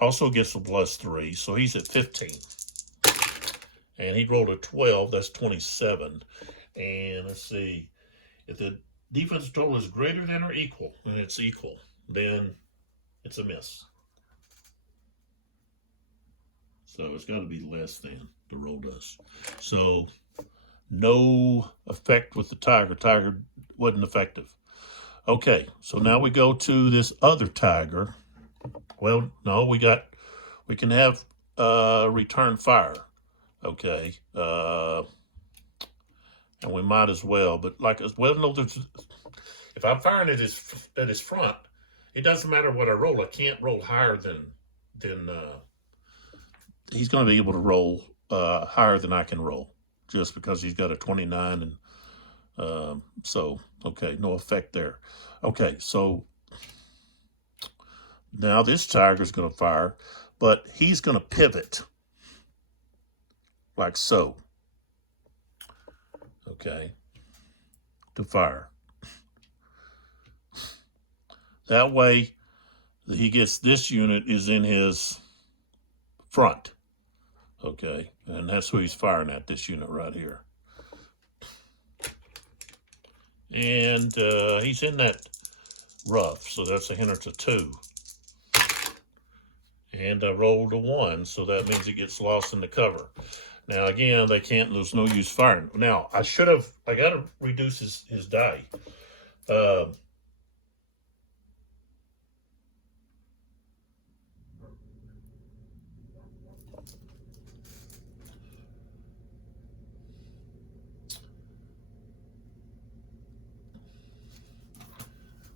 also gets a +3, so he's at 15. And he rolled a 12, that's 27. And let's see, if the defensive total is greater than or equal, and it's equal, then it's a miss. So it's got to be less than the roll does. So no effect with the tiger. Tiger wasn't effective. Okay, so now we go to this other tiger. Well, no, we can have return fire. Okay, and we might as well. But like as well, no, if I'm firing at his front, it doesn't matter what I roll. I can't roll higher than he's going to be able to roll higher than I can roll, just because he's got a 29, and so okay, no effect there. Okay, so now this tiger's going to fire, but he's going to pivot like so. Okay, to fire. That way, he gets this unit is in his front. Okay, and that's who he's firing at, this unit right here. And he's in that rough, so that's a hindrance of 2. And I rolled a 1, so that means it gets lost in the cover. Now again, they can't, there's no use firing. Now I got to reduce his die.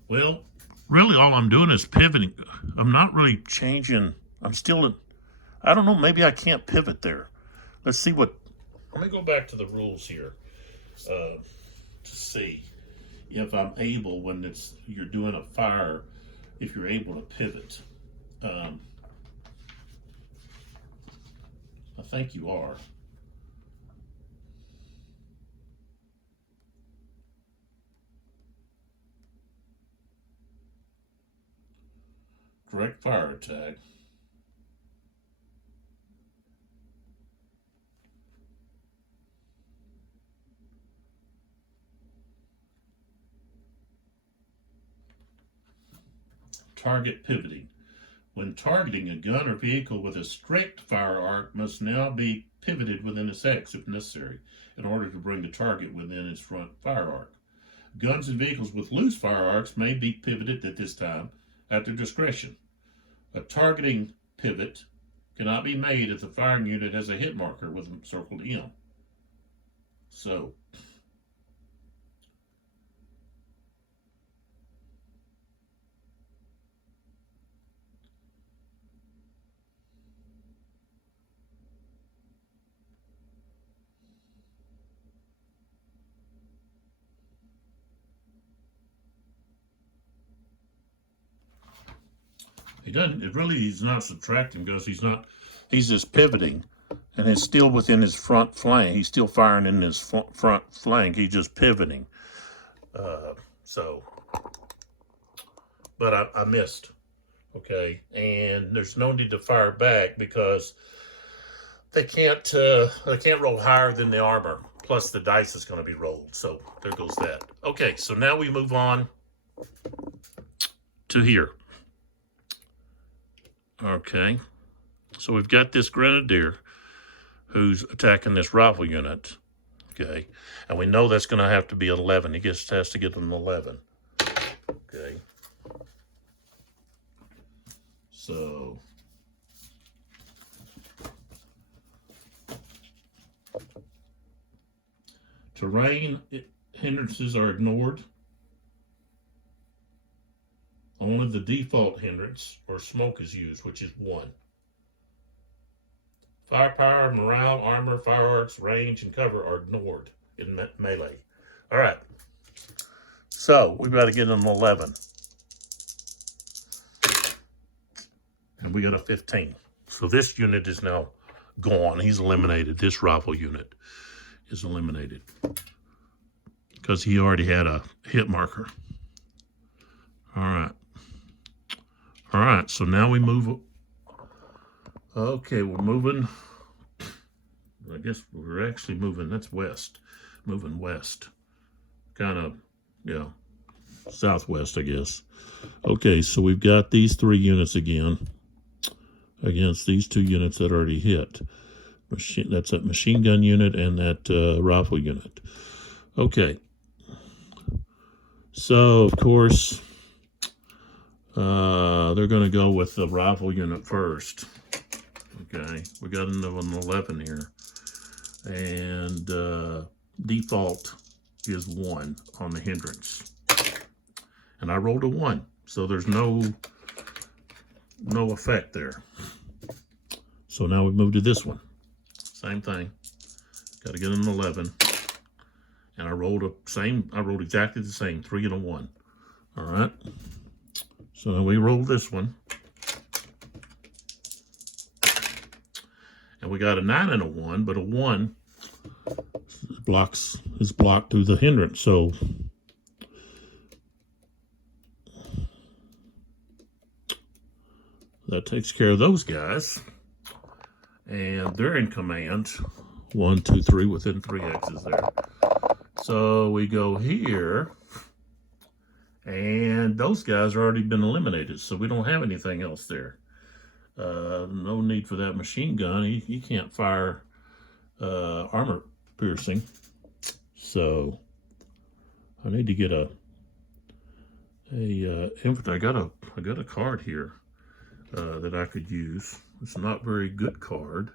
Well, really all I'm doing is pivoting. I'm not really changing. I'm still in, I don't know, maybe I can't pivot there. Let's see what, let me go back to the rules here to see if I'm able, when you're doing a fire, if you're able to pivot. I think you are. Direct fire attack. target pivoting. When targeting, a gun or vehicle with a strict fire arc must now be pivoted within its X if necessary in order to bring the target within its front fire arc. Guns and vehicles with loose fire arcs may be pivoted at this time at their discretion. A targeting pivot cannot be made if the firing unit has a hit marker with a circled M. So, he's not subtracting because he's just pivoting, and it's still within his front flank. He's still firing in his front flank. He's just pivoting. But I missed, okay? And there's no need to fire back because they can't roll higher than the armor. Plus the dice is going to be rolled. So there goes that. Okay, so now we move on to here. Okay, so we've got this grenadier who's attacking this rifle unit. Okay, and we know that's going to have to be an 11. He has to get an 11. Okay, so terrain hindrances are ignored. Only the default hindrance or smoke is used, which is 1. Firepower, morale, armor, fire arcs, range, and cover are ignored in melee. All right. So we've got to get an 11. And we got a 15. So this unit is now gone. He's eliminated. This rifle unit is eliminated because he already had a hit marker. All right. All right, so now we move. Okay, we're moving. I guess we're actually moving. That's west. Moving west. Kind of, yeah, southwest, I guess. Okay, so we've got these 3 units again against these 2 units that already hit. That's that machine gun unit and that rifle unit. Okay. So, of course, they're going to go with the rifle unit first. Okay, we got an 11 here. And default is 1 on the hindrance. And I rolled a 1, so there's no effect there. So now we move to this one. Same thing. Got to get an 11. And I rolled exactly the same, 3 and a 1. All right. So now we roll this one. And we got a 9 and a 1, but a 1 is blocked through the hindrance. So that takes care of those guys. And they're in command. 1, 2, 3 within 3 X's there. So we go here. And those guys have already been eliminated, so we don't have anything else there. No need for that machine gun. He can't fire armor piercing. So I need to get a infantry. I got a card here that I could use. It's not a very good card,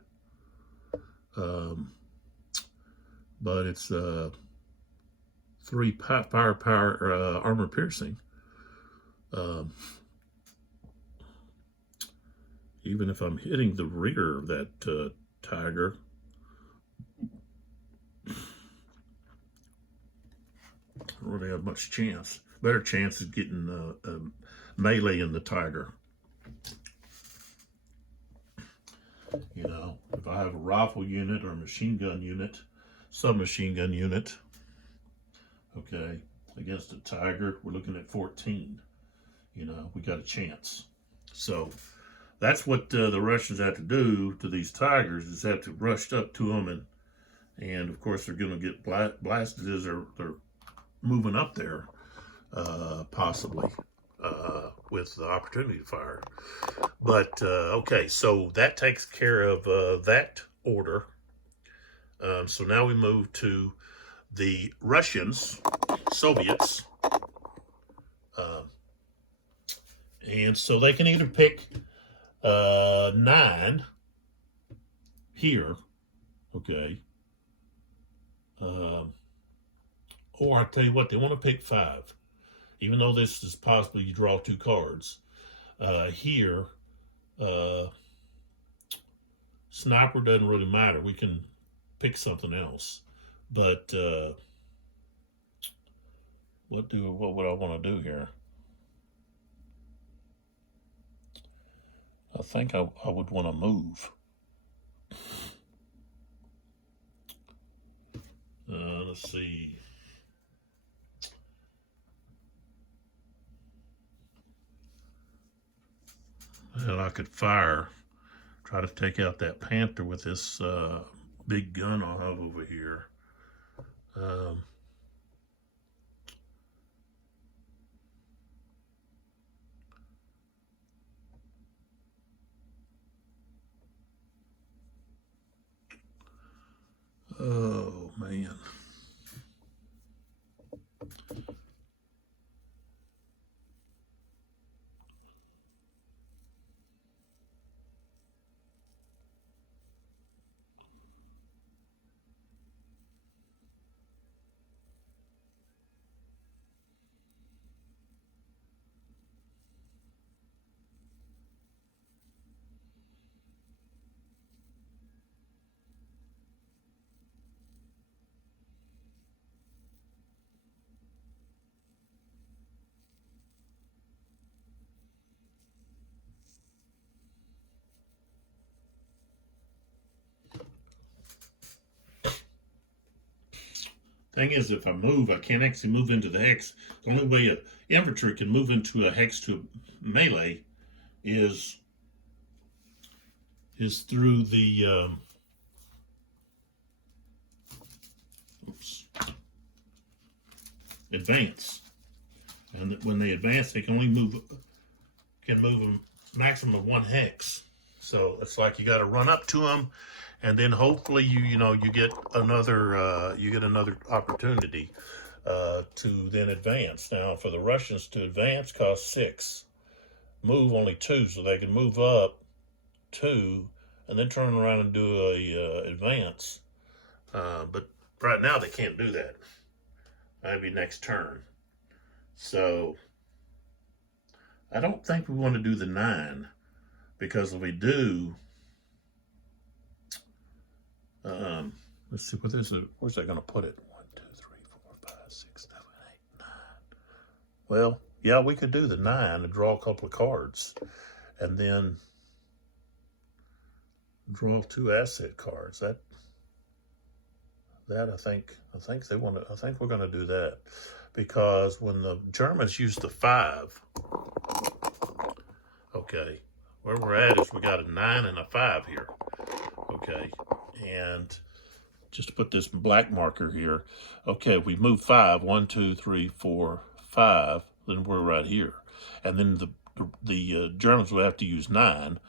but it's 3 firepower armor piercing. Even if I'm hitting the rear of that tiger, I don't really have much chance. Better chance of getting melee in the tiger. You know, if I have a rifle unit or a machine gun unit, submachine gun unit, okay, against a tiger, we're looking at 14. You know, we got a chance. So that's what the Russians have to do to these tigers, is have to rush up to them, and of course they're going to get blasted as they're moving up there, possibly, with the opportunity to fire. But okay, so that takes care of that order. So now we move to the Russians, Soviets. And so they can either pick 9 here, okay, or I tell you what, they want to pick 5, even though this is possibly you draw 2 cards. Here, sniper doesn't really matter. We can pick something else, but what would I want to do here? I think I would want to move. Let's see. Well, I could fire, try to take out that Panther with this big gun I have over here. Oh, man. Thing is, if I move, I can't actually move into the hex. The only way an infantry can move into a hex to melee is through the advance. And when they advance, they can only move a maximum of 1 hex. So it's like you got to run up to them, and then hopefully you get another opportunity to then advance. Now for the Russians to advance costs 6, move only 2, so they can move up 2 and then turn around and do a advance. But right now they can't do that. That'd be next turn. So I don't think we want to do the 9, because if we do, let's see, where's that going to put it? 1, 2, 3, 4, 5, 6, 7, 8, 9. Well, yeah, we could do the 9 and draw a couple of cards, and then draw 2 asset cards. That I think they want to. I think we're going to do that, because when the Germans use the 5, okay, where we're at is we got a 9 and a 5 here, okay, and just to put this black marker here, okay, we move 5, 1, 2, 3, 4, 5, then we're right here, and then the Germans would have to use 9,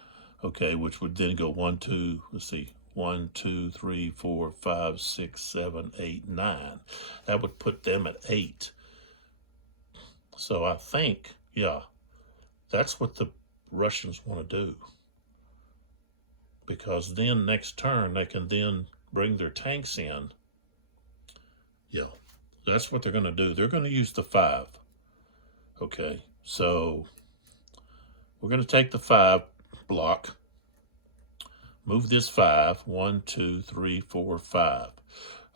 okay, which would then go 1, 2, let's see, 1, 2, 3, 4, 5, 6, 7, 8, 9. That would put them at 8. So I think, yeah, that's what the Russians want to do. Because then next turn, they can then bring their tanks in. Yeah, that's what they're going to do. They're going to use the 5. Okay, so we're going to take the 5 block, move this 5, 1, 2, 3, 4, 5.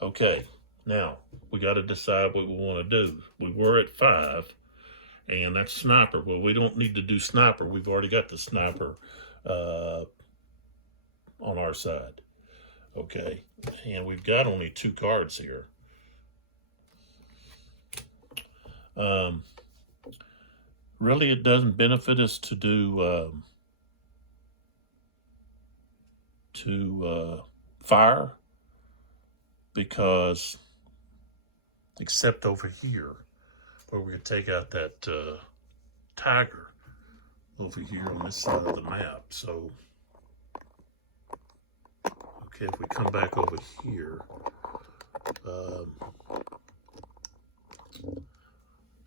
Okay, now we got to decide what we want to do. We were at 5, and that's sniper. Well, we don't need to do sniper. We've already got the sniper on our side. Okay, and we've got only 2 cards here. Really, it doesn't benefit us to do fire, because except over here where we can take out that tiger, over here on this side of the map. So, okay, if we come back over here,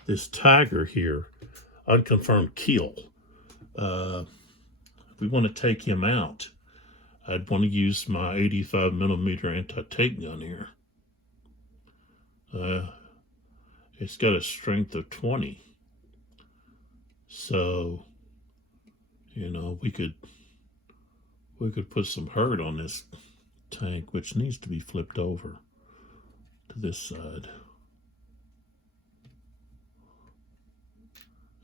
this tiger here, unconfirmed kill. If we want to take him out, I'd want to use my 85mm anti-tank gun here. It's got a strength of 20. So, you know, we could put some hurt on this tank, which needs to be flipped over to this side.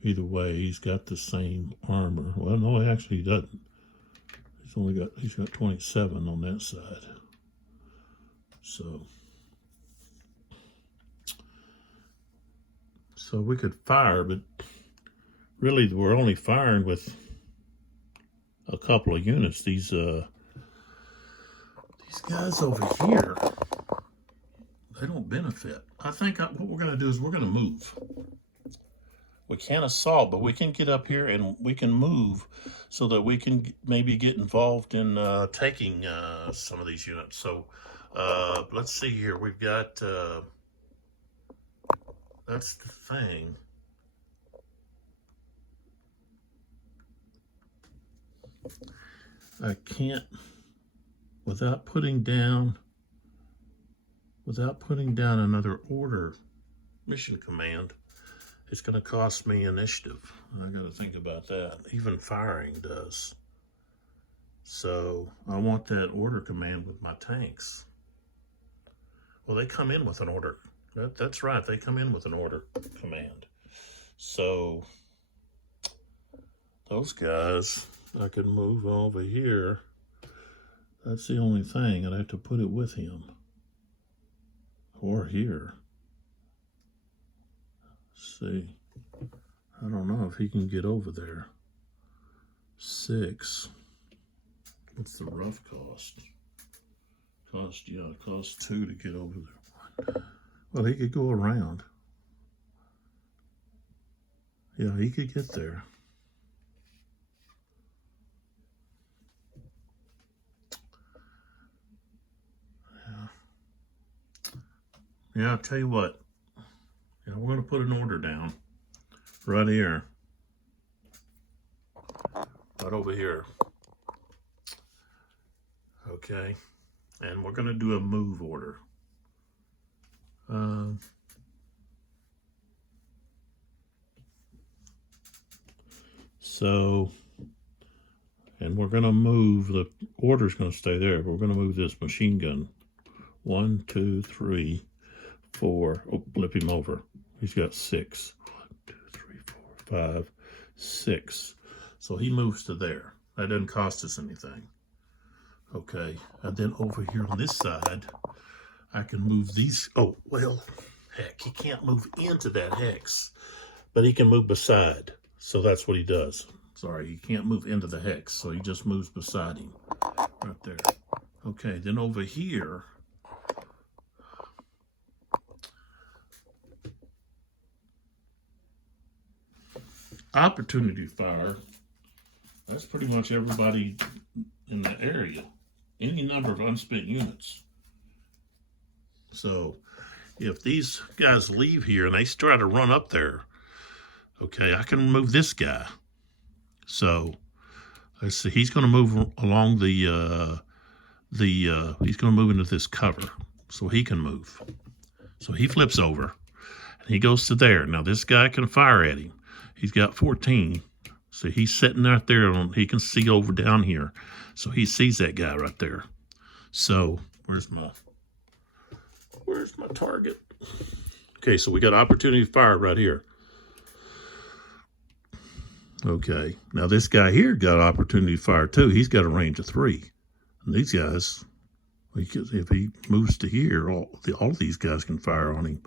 Either way, he's got the same armor. Well, no, actually he doesn't. He's got 27 on that side. So we could fire, but really we're only firing with a couple of units. These guys over here, they don't benefit. I think what we're going to do is we're going to move. We can't assault, but we can get up here and we can move so that we can maybe get involved in taking some of these units. So let's see here. We've got, that's the thing. I can't, without putting down another order mission command, it's going to cost me initiative. I got to think about that. Even firing does. So I want that order command with my tanks. Well, they come in with an order. That's right. They come in with an order command. So those guys, I could move over here. That's the only thing. I'd have to put it with him. Or here. See, I don't know if he can get over there. 6. What's the rough cost? It costs 2 to get over there. Well, he could go around. Yeah, he could get there. Yeah, I'll tell you what. We're going to put an order down right here, right over here. Okay, and we're going to do a move order. And we're going to move, the order's going to stay there, but we're going to move this machine gun. 1, 2, 3, 4. Oh, flip him over. He's got 6. 1, 2, 3, 4, 5, 6. So he moves to there. That doesn't cost us anything. Okay, and then over here on this side, I can move these. Oh, well, heck, he can't move into that hex, but he can move beside. So that's what he does. Sorry, he can't move into the hex, so he just moves beside him right there. Okay, then over here, opportunity fire, that's pretty much everybody in the area. Any number of unspent units. So if these guys leave here and they try to run up there, okay, I can move this guy. So let's see, he's going to move along he's going to move into this cover so he can move. So he flips over and he goes to there. Now this guy can fire at him. He's got 14. So he's sitting out there, he can see over down here. So he sees that guy right there. So where's my target? Okay, so we got opportunity fire right here. Okay, now this guy here got opportunity fire too. He's got a range of 3. And these guys, if he moves to here, all these guys can fire on him.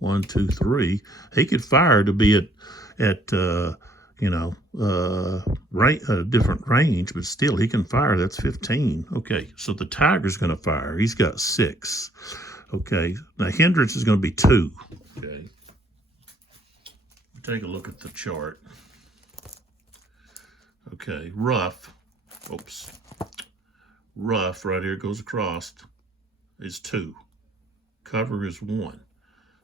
1, 2, 3. He could fire to be at different range, but still he can fire. That's 15. Okay, so the tiger's going to fire. He's got 6. Okay, now hindrance is going to be 2. Okay, take a look at the chart. Okay, rough. Oops. Rough right here goes across is 2. Cover is 1.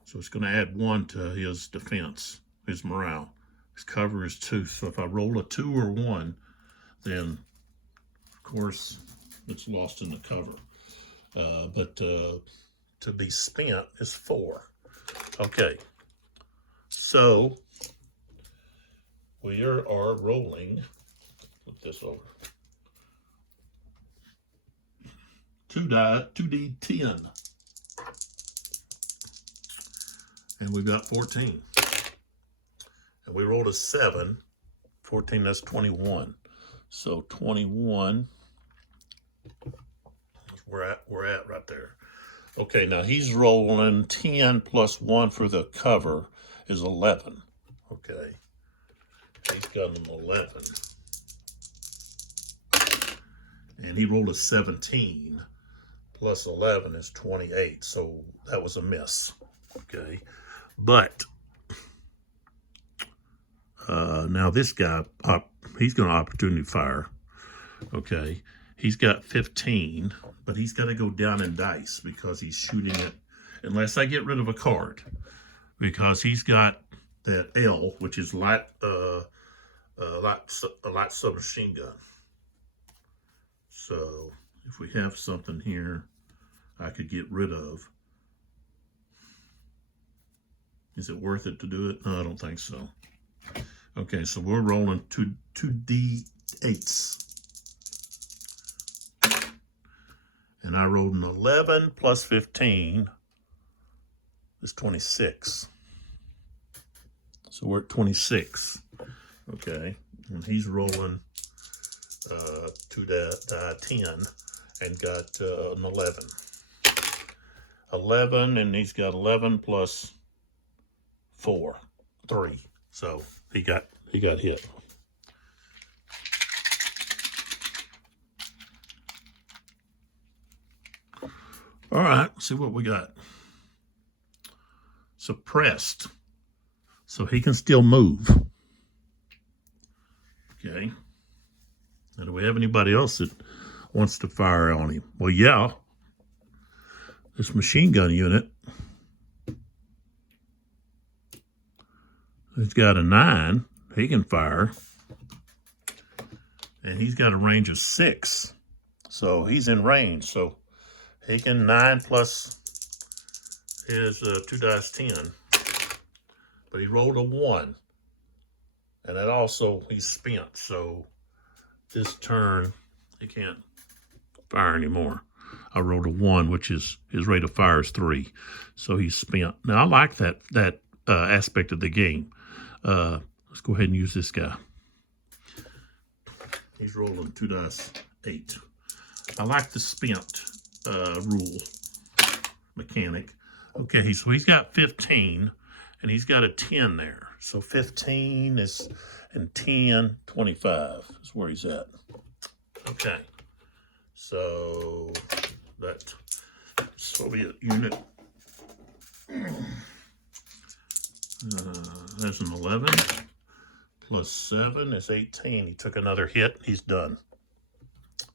So it's going to add 1 to his defense, his morale. His cover is 2. So if I roll a 2 or 1, then of course it's lost in the cover. But to be spent is 4. Okay. So we are rolling. Flip this over. 2D10. And we've got 14. And we rolled a 7. 14, that's 21. So 21, we're at right there. Okay, now he's rolling 10 plus 1 for the cover is 11. Okay, he's got an 11. And he rolled a 17 plus 11 is 28. So that was a miss. Okay, but now this guy, he's going to opportunity fire. Okay, he's got 15, but he's got to go down in dice because he's shooting it, unless I get rid of a card, because he's got that L, which is light submachine gun. So if we have something here I could get rid of, is it worth it to do it? No, I don't think so. Okay, so we're rolling 2D8s. And I rolled an 11 plus 15 is 26. So we're at 26. Okay, and he's rolling 2D10 and got an 11. 11, and he's got 11 plus 4, 3. So he got hit. All right, let's see what we got. Suppressed. So he can still move. Okay. Now, do we have anybody else that wants to fire on him? Well, yeah. This machine gun unit. He's got a 9. He can fire. And he's got a range of 6. So he's in range. So he can 9 plus his 2 dice 10. But he rolled a 1. And that also, he's spent. So this turn, he can't fire anymore. I rolled a 1, which is, his rate of fire is 3. So he's spent. Now, I like that aspect of the game. Let's go ahead and use this guy. He's rolling 2 dice 8. I like the spent rule mechanic. Okay, so he's got 15, and he's got a 10 there. So 15 is, and 10, 25 is where he's at. Okay, so that Soviet unit that's an 11 plus 7 is 18. He took another hit. He's done.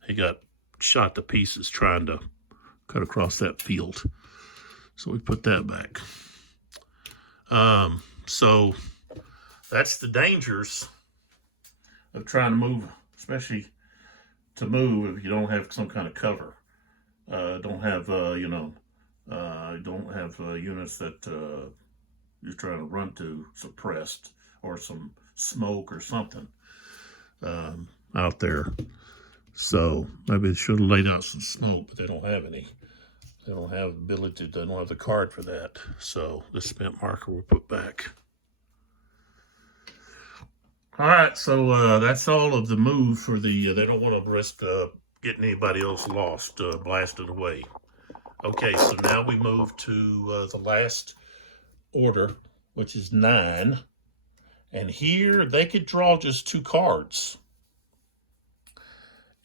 He got shot to pieces trying to cut across that field. So we put that back. So that's the dangers of trying to move, especially to move if you don't have some kind of cover. Don't have, don't have units that you're trying to run to suppressed, or some smoke or something out there. So maybe they should have laid out some smoke, but they don't have any. They don't have the ability, they don't have the card for that. So the spent marker we'll put back. All right, so that's all of the move for the, they don't want to risk getting anybody else lost, blasted away. Okay, so now we move to the last order, which is 9. And here they could draw just 2 cards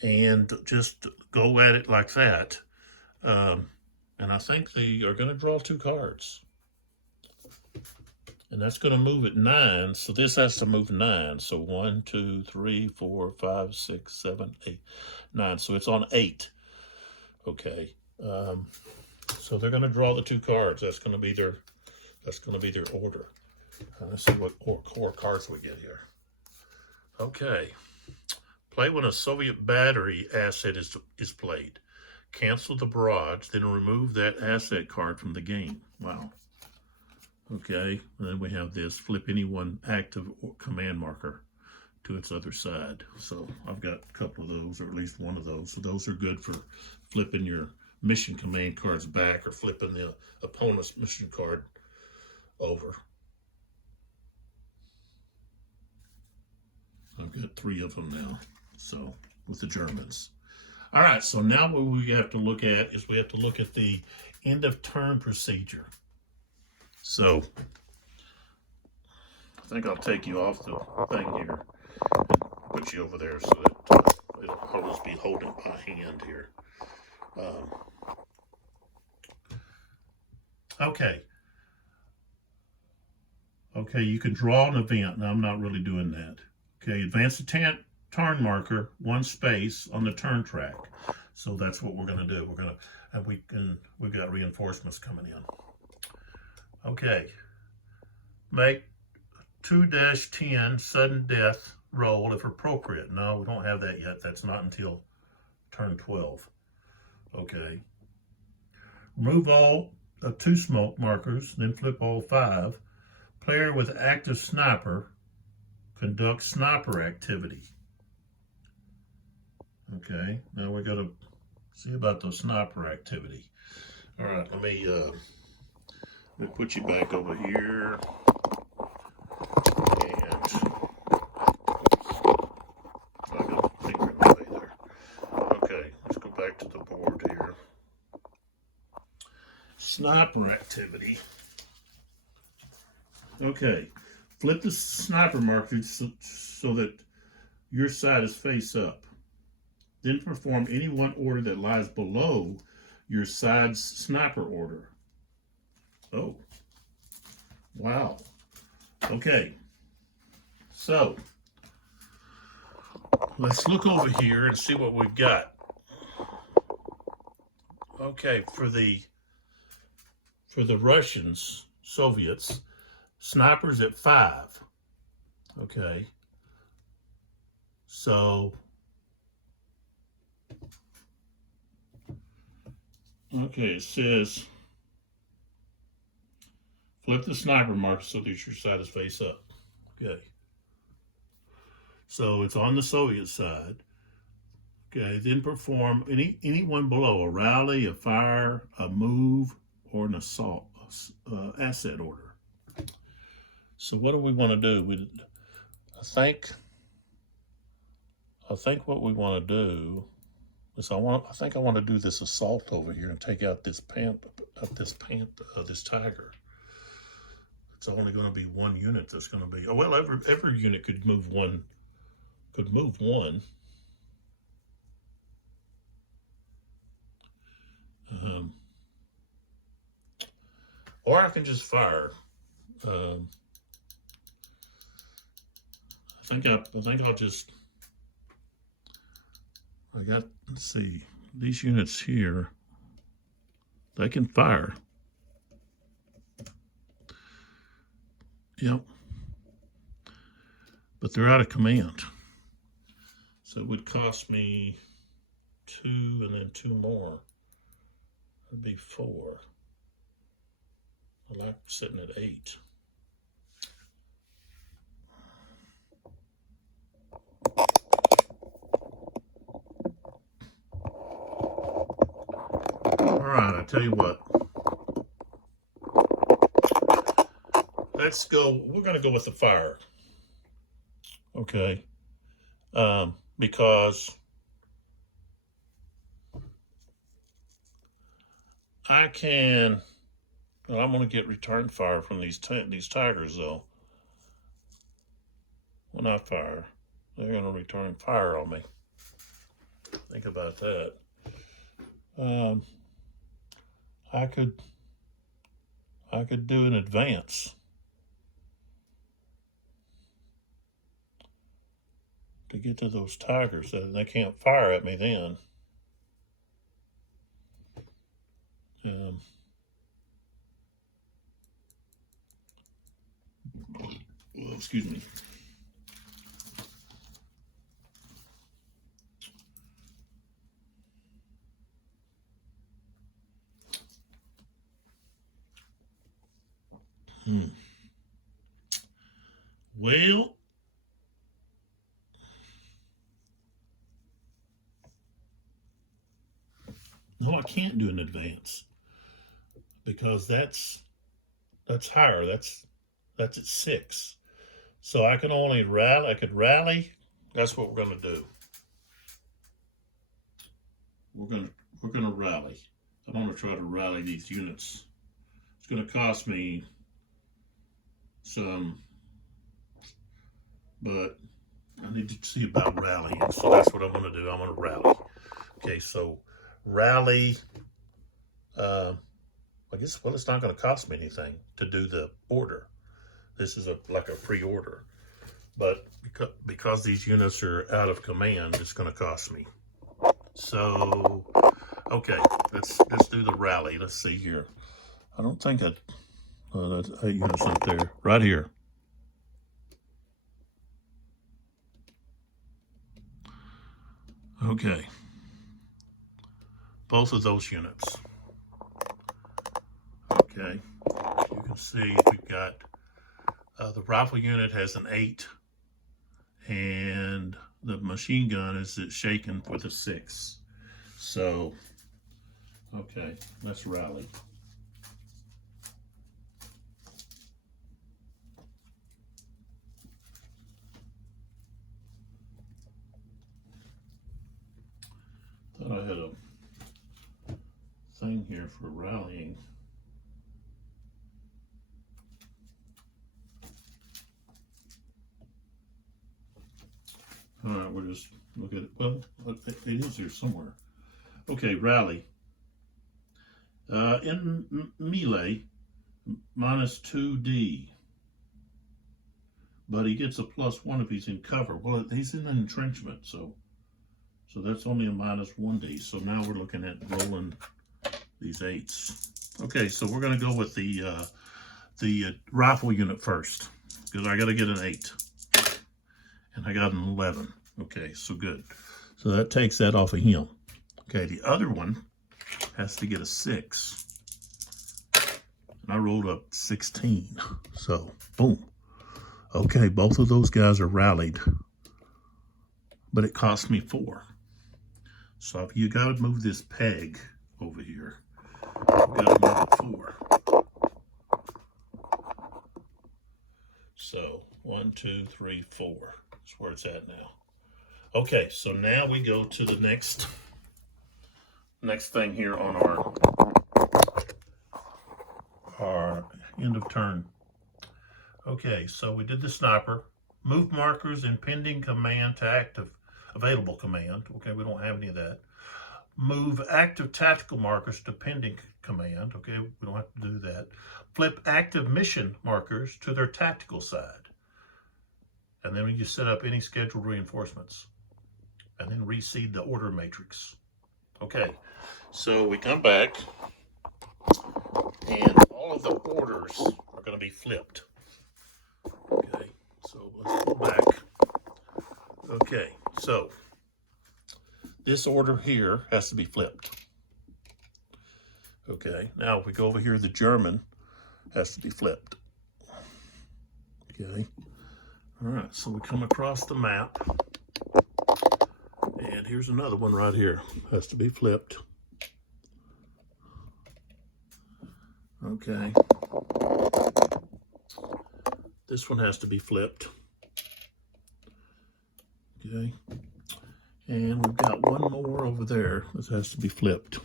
and just go at it like that. And I think they are going to draw 2 cards. And that's going to move at 9, so this has to move 9. So 1, 2, 3, 4, 5, 6, 7, 8, 9. So it's on 8. Okay. So they're going to draw the 2 cards. That's going to be their order. Let's see what core cards we get here. Okay. Play when a Soviet battery asset is played. Cancel the barrage, then remove that asset card from the game. Wow. Okay, and then we have this, flip any one active command marker to its other side. So I've got a couple of those, or at least one of those. So those are good for flipping your mission command cards back or flipping the opponent's mission card over. I've got 3 of them now, so with the Germans. All right, so now what we have to look at is we have to look at the end of turn procedure. So I think I'll take you off the thing here and put you over there so that I'll just be holding my hand here. Okay, you can draw an event. Now I'm not really doing that. Okay, advance the turn marker 1 space on the turn track. So that's what we're going to do. We've got reinforcements coming in. Okay, make 2-10 sudden death roll if appropriate. No, we don't have that yet. That's not until turn 12. Okay. Remove all 2 smoke markers, then flip all 5. Player with active sniper conducts sniper activity. Okay, now we got to see about the sniper activity. All right, let me put you back over here. And I got a finger in the way there. Okay, let's go back to the board here. Sniper activity. Okay, flip the sniper marker so that your side is face up. Then perform any one order that lies below your side's sniper order. Oh, wow. Okay, so let's look over here and see what we've got. Okay, for the Russians, Soviets, snipers at 5. Okay, so it says flip the sniper marker so that your side is face up. Okay, so it's on the Soviet side. Okay, then perform any one below: a rally, a fire, a move, or an assault asset order. So what do we want to do? I think what we want to do is I think I want to do this assault over here and take out this this tiger. It's only going to be 1 unit that's going to be. Oh well, every unit could move one. Or I can just fire. I think I'll just. Let's see, these units here, they can fire. Yep. But they're out of command. So it would cost me 2 and then 2 more. That'd be 4. I like sitting at 8. Alright, I tell you what. Let's go, we're going to go with the fire. Okay. Because I can, well, I'm going to get return fire from these tigers though. When I fire, they're going to return fire on me. Think about that. I could do an advance. to get to those tigers so they can't fire at me then. Excuse me. Well, no, I can't do an advance because that's higher. That's at 6. So I can only rally. I could rally. That's what we're going to do. We're gonna rally. I want to try to rally these units. It's going to cost me some, but I need to see about rallying. So that's what I'm going to do. I'm going to rally. Okay, so rally. I guess, well, it's not going to cost me anything to do the order. This is like a pre-order. But because these units are out of command, it's going to cost me. So, okay, let's do the rally. Let's see here. I don't think that's 8 units up there. Right here. Okay. Both of those units. Okay. You can see we've got the rifle unit has an 8, and the machine gun is shaken for the 6. So, okay, let's rally. Thought I had a thing here for rallying. All right, we'll just look at it. Well, it is here somewhere. Okay, rally. In melee, -2D. But he gets a +1 if he's in cover. Well, he's in an entrenchment, so that's only a -1D. So now we're looking at rolling these 8s. Okay, so we're going to go with the rifle unit first, because I got to get an 8. And I got an 11. Okay, so good. So that takes that off of him. Okay, the other one has to get a 6. And I rolled up 16. So, boom. Okay, both of those guys are rallied. But it cost me 4. So you got to move this peg over here. You got to move it 4. So 1, 2, 3, 4. That's where it's at now. Okay, so now we go to the next thing here on our end of turn. Okay, so we did the sniper. Move markers in pending command to active available command. Okay, we don't have any of that. Move active tactical markers to pending command. Okay, we don't have to do that. Flip active mission markers to their tactical side. And then we just set up any scheduled reinforcements. And then reseed the order matrix. Okay, so we come back, and all of the orders are going to be flipped. Okay, so let's go back. Okay, so this order here has to be flipped. Okay, now if we go over here, the German has to be flipped. Okay, all right, so we come across the map, and here's another one right here, has to be flipped. Okay, this one has to be flipped. Okay, and we've got one more over there that has to be flipped.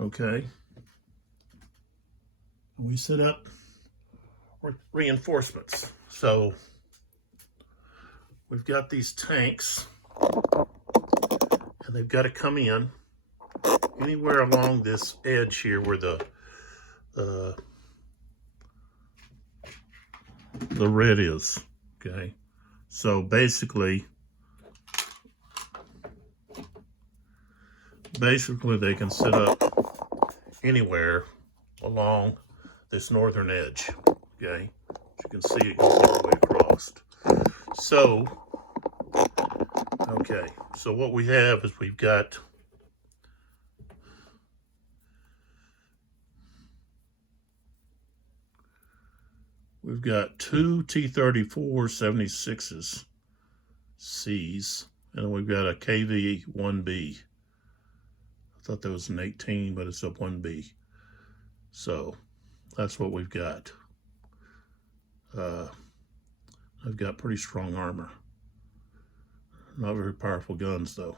Okay, we set up reinforcements. So we've got these tanks, and they've got to come in anywhere along this edge here where the the red is. Okay, so basically they can sit up anywhere along this northern edge. Okay, as you can see, it goes all the way across. So, okay, so what we have is we've got two T-34 76s Cs, and then we've got a KV-1B. I thought that was an 18, but it's a 1B. So that's what we've got. I've got pretty strong armor. Not very powerful guns though.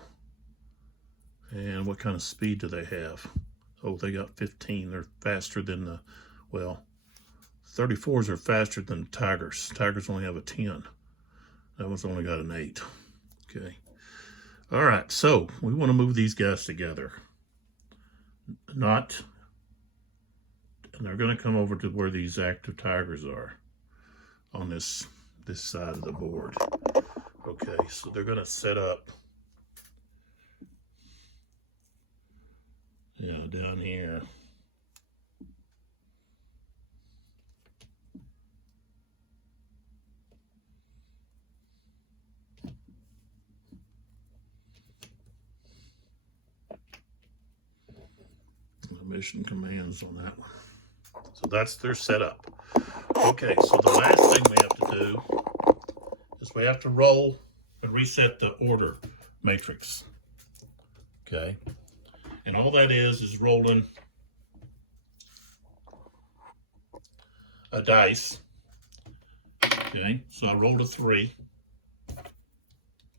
And what kind of speed do they have? Oh, they got 15. They're faster than the, well, 34s are faster than the Tigers. Tigers only have a 10. That one's only got an 8. Okay. All right, so we want to move these guys together. And they're going to come over to where these active Tigers are on this side of the board. Okay, so they're going to set up, down here. Mission commands on that one. So that's their setup. Okay, so the last thing we have to do is we have to roll and reset the order matrix. Okay, and all that is rolling a dice. Okay, so I rolled a 3.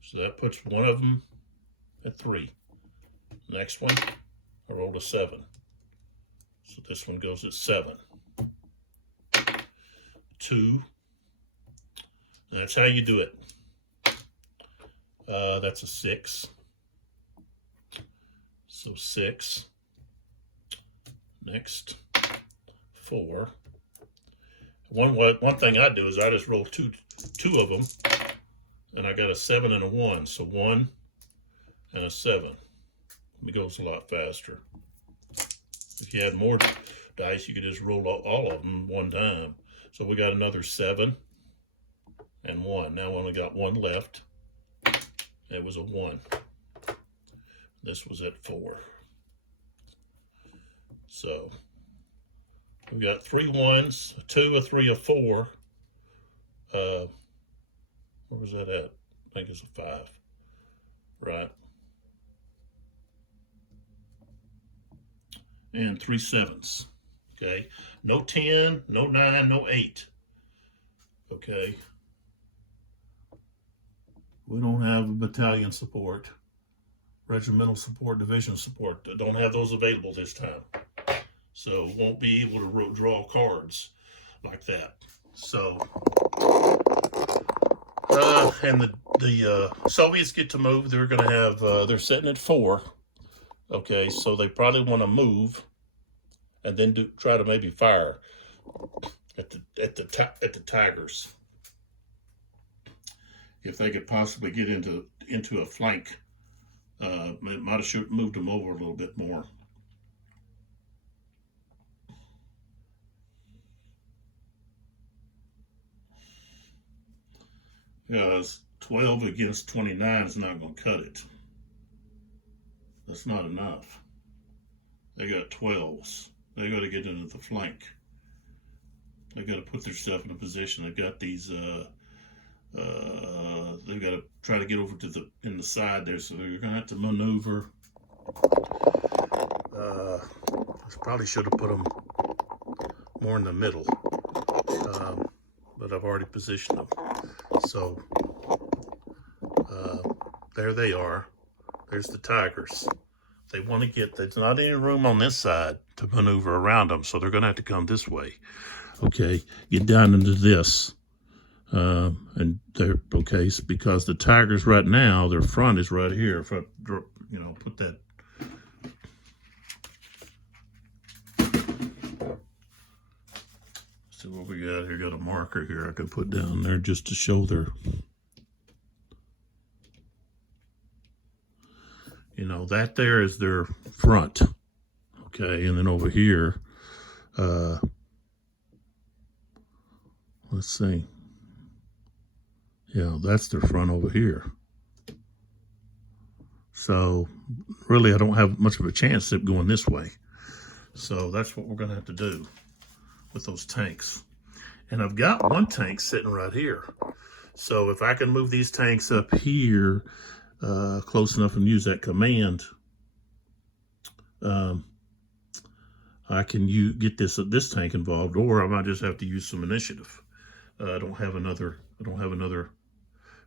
So that puts one of them at 3. Next one, I rolled a 7. So this one goes at 7. 2. That's how you do it. That's a 6. So 6. Next, 4. One thing I do is I just roll two of them, and I got a 7 and a 1. So 1 and a 7. It goes a lot faster. If you had more dice, you could just roll all of them one time. So we got another 7 and 1. Now we only got 1 left. It was a 1. This was at 4. So we got 3 1s, a 2, a 3, a 4. Where was that at? I think it's a 5. Right. And 3 7s. Okay. No 10, no 9, no 8. Okay. We don't have battalion support, regimental support, division support. Don't have those available this time. So won't be able to draw cards like that. So, and the Soviets get to move. They're going to have, they're sitting at 4. Okay, so they probably want to move and then try to maybe fire at the Tigers. If they could possibly get into a flank, it might have moved them over a little bit more. Because 12 against 29 is not going to cut it. That's not enough. They got 12s. They got to get into the flank. They got to put themselves in a position. They've got these. They've got to try to get over to in the side there. So they're going to have to maneuver. I probably should have put them more in the middle, but I've already positioned them. So there they are. There's the Tigers. They want to get, there's not any room on this side to maneuver around them, so they're going to have to come this way. Okay, get down into this. And they're, okay, because the Tigers right now, their front is right here. If I, put that. So what we got here, got a marker here I could put down there just to show their, you know, that there is their front. Okay, and then over here, let's see. Yeah, that's their front over here. So really I don't have much of a chance of going this way. So that's what we're gonna have to do with those tanks. And I've got one tank sitting right here. So if I can move these tanks up here close enough and use that command, I can get this tank involved, or I might just have to use some initiative. I don't have another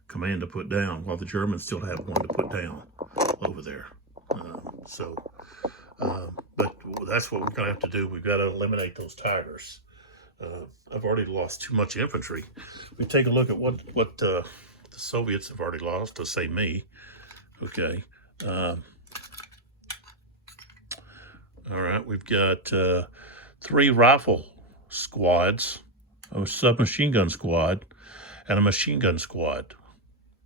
command to put down, while the Germans still have one to put down over there. But that's what we're gonna have to do. We've got to eliminate those tigers. I've already lost too much infantry. We take a look at what the Soviets have already lost, to say me. Okay. All right, we've got 3 rifle squads, a submachine gun squad, and a machine gun squad.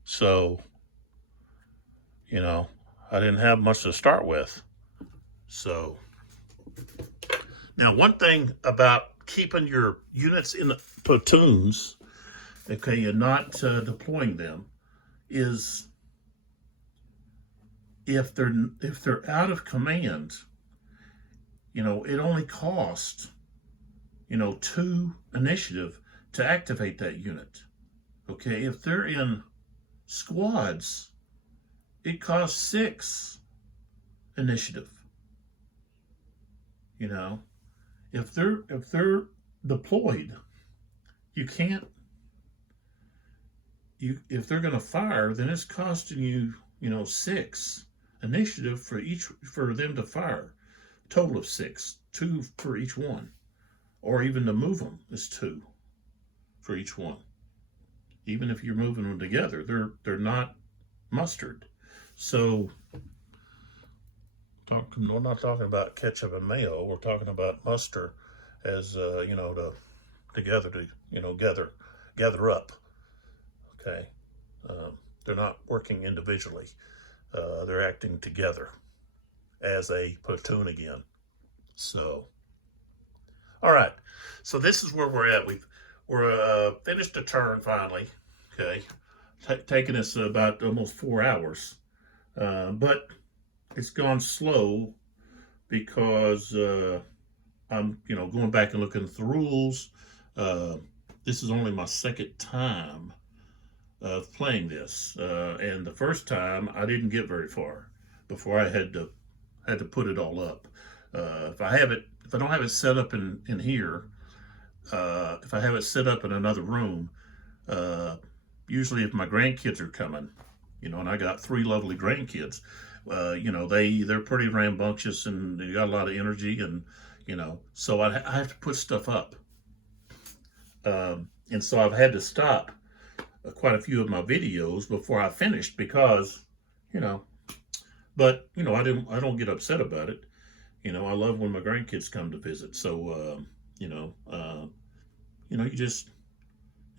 So, you know, I didn't have much to start with. So, now one thing about keeping your units in platoons, okay, and not deploying them, is if they're out of command, you know, it only costs, you know, 2 initiative to activate that unit. Okay, if they're in squads, it costs 6 initiative. You know, if they're deployed, you can't. If they're going to fire, then it's costing you, you know, 6 initiative for them to fire. Total of 6, 2 for each one, or even to move them is 2 for each one. Even if you're moving them together, they're not mustered. So we're not talking about ketchup and mayo. We're talking about muster as you know, together to, you know, gather up. Okay, they're not working individually. They're acting together as a platoon again. So, all right. So this is where we're at. We're finished the turn finally. Okay, taking us about almost 4 hours, but it's gone slow because I'm, you know, going back and looking at the rules. This is only my second time of playing this, and the first time I didn't get very far before I had to put it all up. If I don't have it set up in here, if I have it set up in another room, usually if my grandkids are coming, you know, and I got 3 lovely grandkids, you know, they're pretty rambunctious and they got a lot of energy, and you know, so I have to put stuff up, and so I've had to stop quite a few of my videos before I finished because, you know, but you know, I don't get upset about it. You know, I love when my grandkids come to visit. So you know, you just,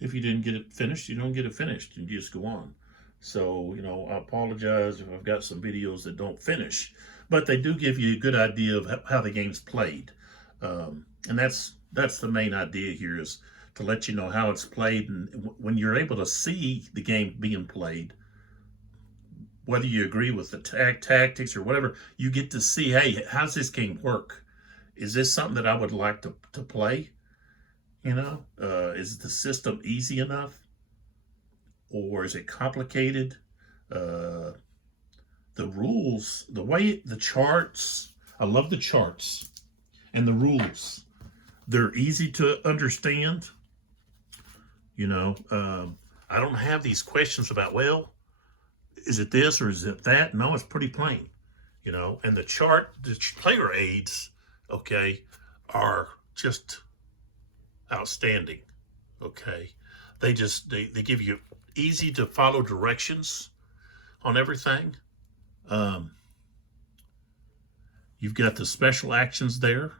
if you didn't get it finished, you don't get it finished, and you just go on. So, you know, I apologize if I've got some videos that don't finish, but they do give you a good idea of how the game's played. And that's the main idea here, is to let you know how it's played. And when you're able to see the game being played, whether you agree with the tactics or whatever, you get to see, hey, how's this game work? Is this something that I would like to play? You know, is the system easy enough? Or is it complicated? The rules, the way the charts, I love the charts and the rules. They're easy to understand. You know, I don't have these questions about, well, is it this or is it that? No, it's pretty plain, you know. And the player aids, okay, are just outstanding, okay. They give you easy to follow directions on everything. You've got the special actions there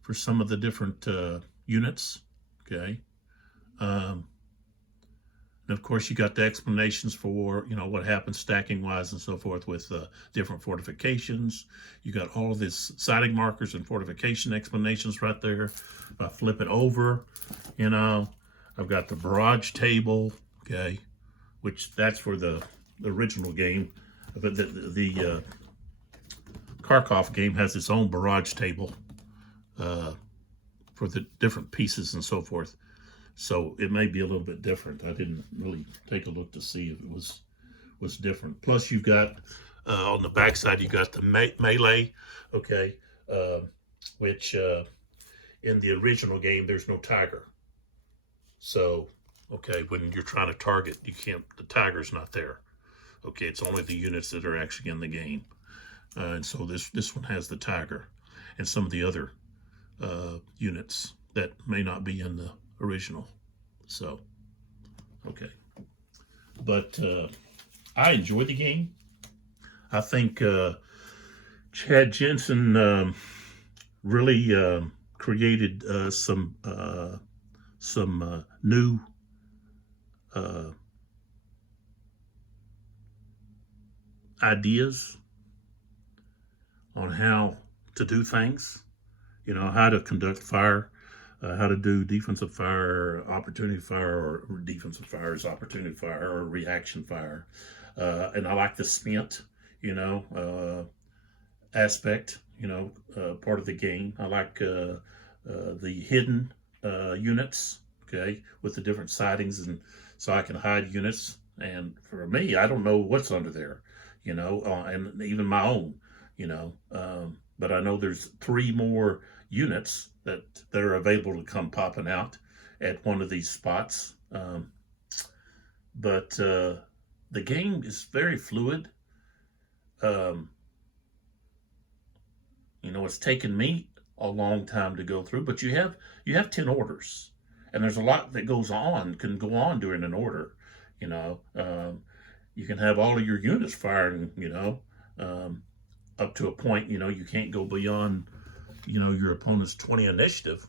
for some of the different units. Okay. And of course, you got the explanations for, what happens stacking wise and so forth with different fortifications. You got all of this siding markers and fortification explanations right there. If I flip it over, I've got the barrage table, okay, which that's for the original game. The Kharkov game has its own barrage table for the different pieces and so forth. So it may be a little bit different. I didn't really take a look to see if it was different. Plus, you've got on the backside, you got the melee, okay, which in the original game there's no tiger. So, okay, when you're trying to target, you can't. The tiger's not there. Okay, it's only the units that are actually in the game, and so this one has the tiger, and some of the other units that may not be in the original. So, okay. But I enjoy the game. I think Chad Jensen really created some new ideas on how to do things, how to conduct fire, how to do defensive fire, opportunity fire, or defensive fire is opportunity fire, or reaction fire. And I like the spent, aspect, part of the game. I like the hidden units, okay, with the different sightings, and so I can hide units. And for me, I don't know what's under there, and even my own, but I know there's 3 more units that are available to come popping out at one of these spots. But the game is very fluid. It's taken me a long time to go through, but you have 10 orders, and there's a lot that can go on during an order. You can have all of your units firing, up to a point. You can't go beyond your opponent's 20 initiative,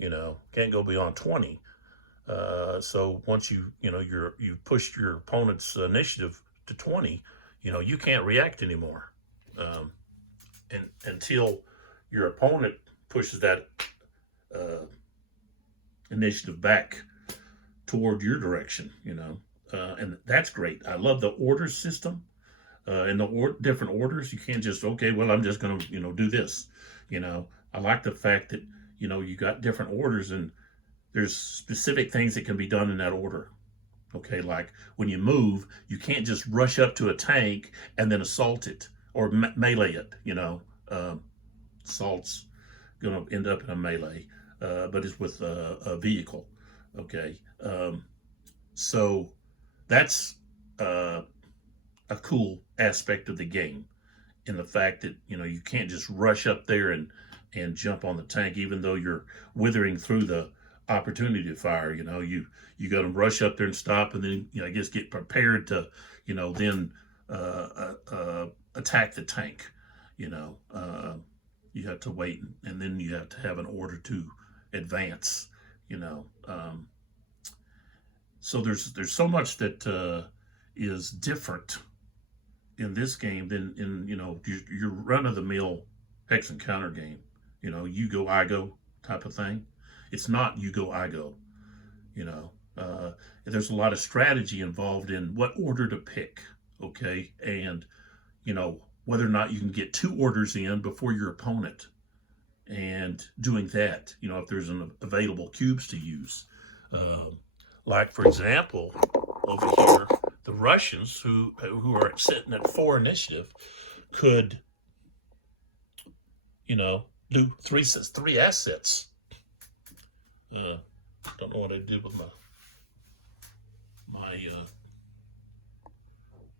can't go beyond 20. So once you've pushed your opponent's initiative to 20, you can't react anymore. And until your opponent pushes that initiative back toward your direction, and that's great. I love the order system. And the different orders, you can't just, okay, well, I'm just going to, do this. I like the fact that, you got different orders, and there's specific things that can be done in that order. Okay, like when you move, you can't just rush up to a tank and then assault it or melee it. Assault's going to end up in a melee, but it's with a vehicle. Okay, so that's a cool aspect of the game, in the fact that you can't just rush up there and jump on the tank, even though you're withering through the opportunity fire. You got to rush up there and stop, and then I guess get prepared to then attack the tank. You have to wait, and then you have to have an order to advance. So there's so much that is different in this game than in your run-of-the-mill hex and counter game. You go, I go type of thing. It's not you go, I go. There's a lot of strategy involved in what order to pick, okay, and whether or not you can get 2 orders in before your opponent, and doing that. If there's an available cubes to use, like for example, over here, the Russians who are sitting at 4 initiative could, do 3 assets. Don't know what I did with my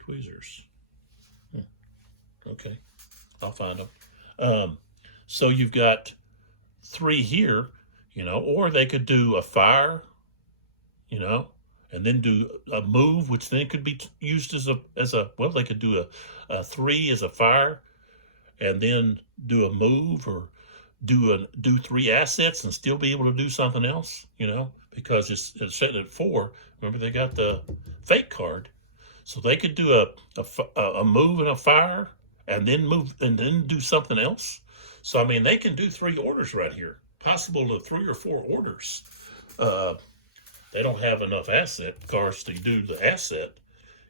tweezers. Okay, I'll find them. So you've got 3 here, or they could do a fire, and then do a move, which then could be used as a well, they could do a 3 as a fire, and then do a move, or do 3 assets and still be able to do something else, you know, because it's set at 4. Remember, they got the fake card, so they could do a move and a fire, and then move and then do something else. So I mean, they can do 3 orders right here, possible to 3 or 4 orders. They don't have enough asset cards to do the asset,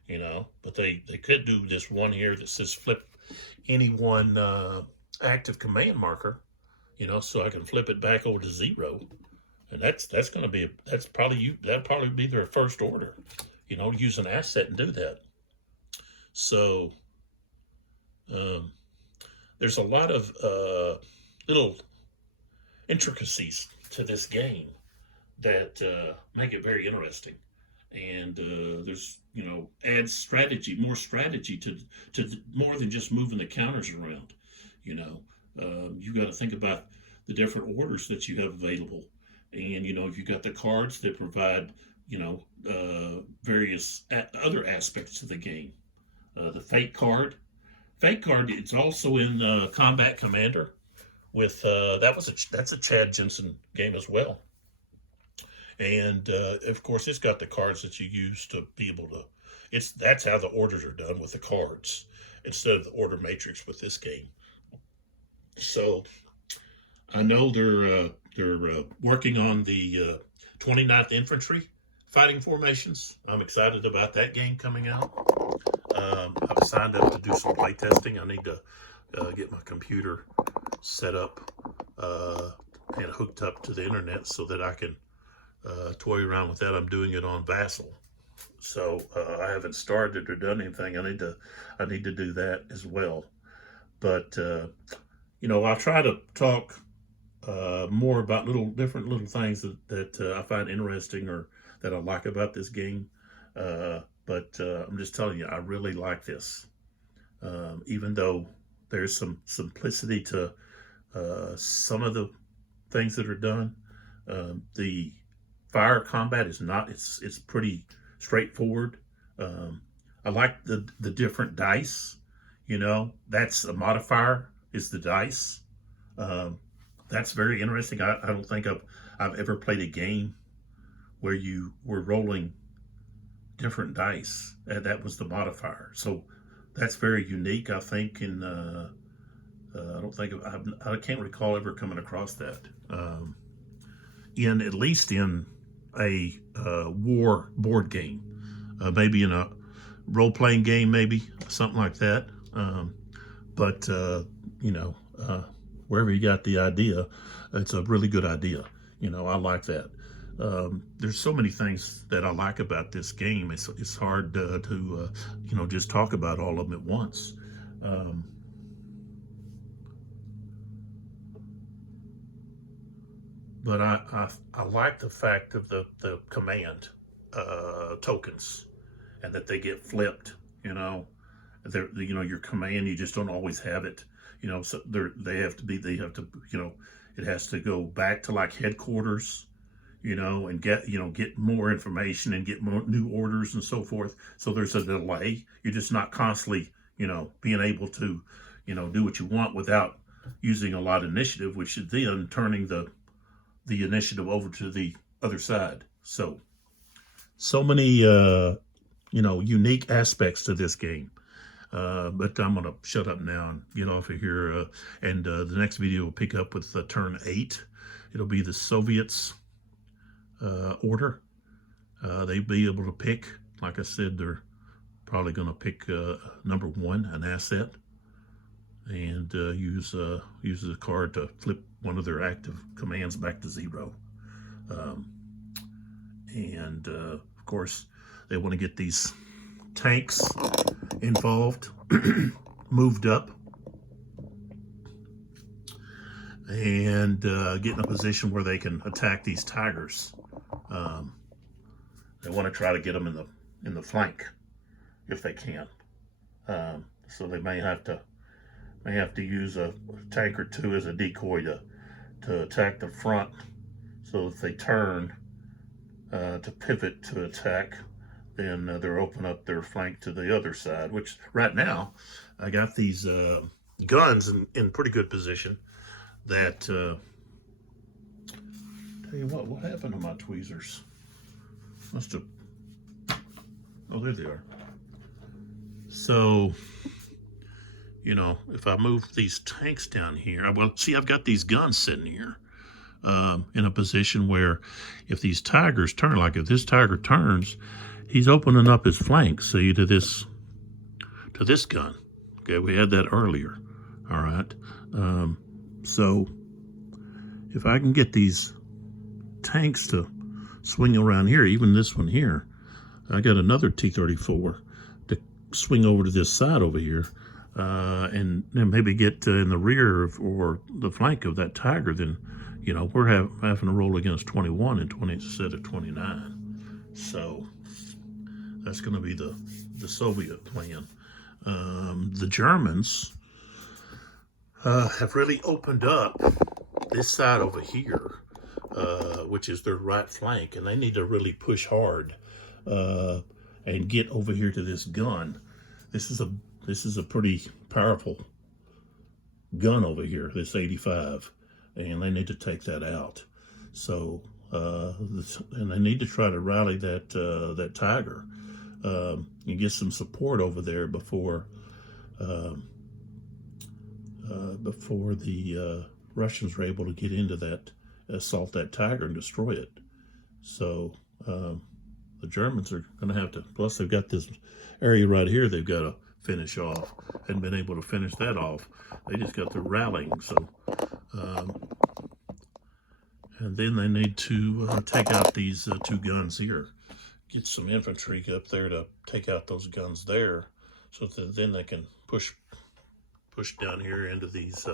you know, but they could do this one here that says flip any one active command marker, you know, so I can flip it back over to 0, and that's going to be that'd probably be their first order, you know, use an asset and do that. So there's a lot of little intricacies to this game that make it very interesting, and there's, you know, adds strategy, more strategy to more than just moving the counters around. You know, you got to think about the different orders that you have available, and you know, you got the cards that provide, you know, various other aspects to the game. The fake card, it's also in Combat Commander. With that's a Chad Jensen game as well. And of course, it's got the cards that you use to be able to. That's how the orders are done, with the cards instead of the order matrix with this game. So I know they're working on the 29th Infantry fighting formations. I'm excited about that game coming out. I've signed up to do some play testing. I need to get my computer set up and hooked up to the internet so that I can toy around with that. I'm doing it on Vassal, so I haven't started or done anything. I need to do that as well. But you know, I'll try to talk more about different little things that I find interesting or that I like about this game. But I'm just telling you, I really like this. Even though there's some simplicity to some of the things that are done, the fire combat is not. It's pretty straightforward. I like the different dice. You know, that's a modifier, is the dice. That's very interesting. I don't think I've ever played a game where you were rolling different dice, and that was the modifier. So that's very unique, I think. And I don't think I can't recall ever coming across that in at least in a war board game, maybe in a role-playing game, maybe something like that. But you know, wherever you got the idea, it's a really good idea. You know, I like that. There's so many things that I like about this game. It's hard to you know, just talk about all of them at once. But I like the fact of the command tokens, and that they get flipped. You know, you know, your command, you just don't always have it. You know, so they have to, you know, it has to go back to like headquarters, you know, and get more information and get more new orders and so forth. So there's a delay. You're just not constantly, you know, being able to, you know, do what you want without using a lot of initiative, which is then turning the initiative over to the other side. So many, you know, unique aspects to this game. But I'm going to shut up now and get off of here. And the next video will pick up with turn 8. It'll be the Soviets order. They'll be able to pick, like I said, they're probably going to pick number 1, an asset, and use the card to flip one of their active commands back to 0. And of course, they want to get these tanks involved, moved up, and get in a position where they can attack these tigers. They want to try to get them in the flank if they can. So they may have to use a tank or 2 as a decoy to attack the front, so if they turn to pivot to attack, then they'll open up their flank to the other side, which right now I got these guns in pretty good position. that, tell you what happened to my tweezers? Must have, oh, there they are. So, you know, if I move these tanks down here, well, see, I've got these guns sitting here in a position where if these tigers turn, like if this tiger turns, he's opening up his flanks, see, to this gun. Okay, we had that earlier. All right. So if I can get these tanks to swing around here, even this one here, I got another T-34 to swing over to this side over here, and then maybe get in the rear or the flank of that tiger, then, you know, we're having to roll against 21 and 20 instead of 29. So that's going to be the Soviet plan. The Germans have really opened up this side over here, which is their right flank, and they need to really push hard and get over here to this gun. This is a pretty powerful gun over here, this 85, and they need to take that out. So and they need to try to rally that tiger and get some support over there before the Russians are able to get into that, assault that tiger and destroy it. So the Germans are going to have to, plus they've got this area right here they've got to finish off. Hadn't been able to finish that off. They just got the rallying. So and then they need to take out these two guns here. Get some infantry up there to take out those guns there, so that then they can push down here into these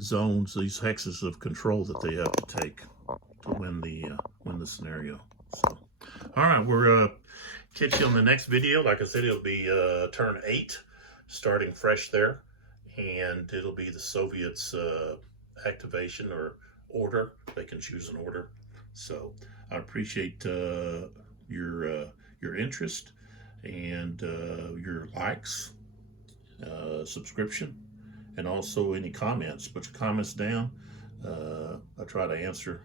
zones, these hexes of control that they have to take to win the scenario. So, all right, we're catch you on the next video. Like I said, it'll be turn 8, starting fresh there, and it'll be the Soviets' activation or order. They can choose an order. So I appreciate your interest and your likes, subscription, and also any comments. Put your comments down. I try to answer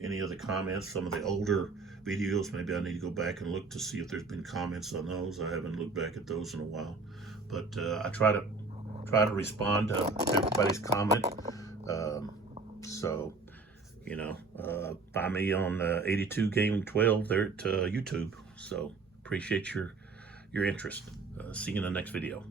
any of the comments. Some of the older videos, maybe I need to go back and look to see if there's been comments on those. I haven't looked back at those in a while, but I try to respond to everybody's comment. So, you know, find me on 82 Gaming 12 there at YouTube. So appreciate your interest. See you in the next video.